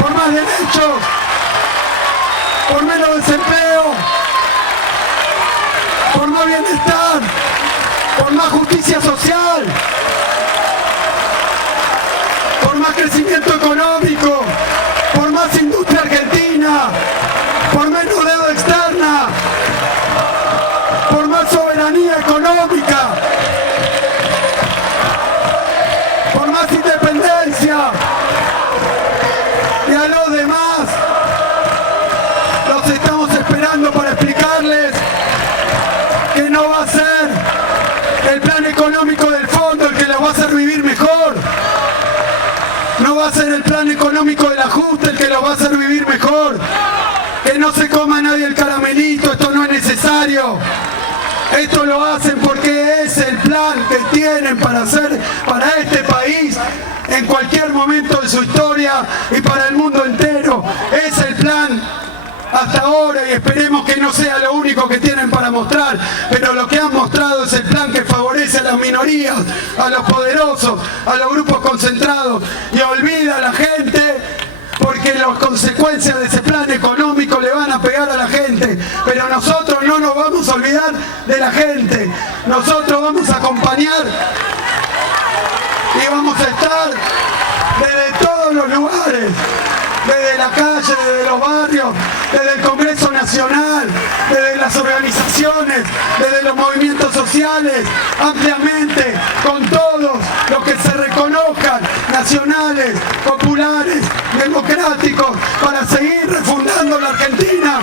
por más derechos, por menos desempleo, por más bienestar, por más justicia social, por más crecimiento económico, por más industria argentina, por menos deuda externa, por más soberanía económica, por más independencia. Y a los demás los estamos esperando para explicarles que no va a ser el plan económico del fondo el que los va a hacer vivir mejor. No va a ser el plan económico del ajuste el que los va a hacer vivir mejor. Que no se coma nadie el caramelito, esto no es necesario. Esto lo hacen porque es el plan que tienen para hacer para este país en cualquier momento de su historia y para el mundo entero. Es el plan hasta ahora y esperemos que no sea lo único que tienen para mostrar, pero lo que han mostrado es el plan que favorece a las minorías, a los poderosos, a los grupos concentrados y olvida a la gente. Porque las consecuencias de ese plan económico le van a pegar a la gente. Pero nosotros no nos vamos a olvidar de la gente. Nosotros vamos a acompañar y vamos a estar desde todos los lugares. Desde la calle, desde los barrios, desde el Congreso Nacional, desde las organizaciones, desde los movimientos sociales, ampliamente, con todos los que se reconozcan, nacionales, populares, democráticos, para seguir refundando la Argentina.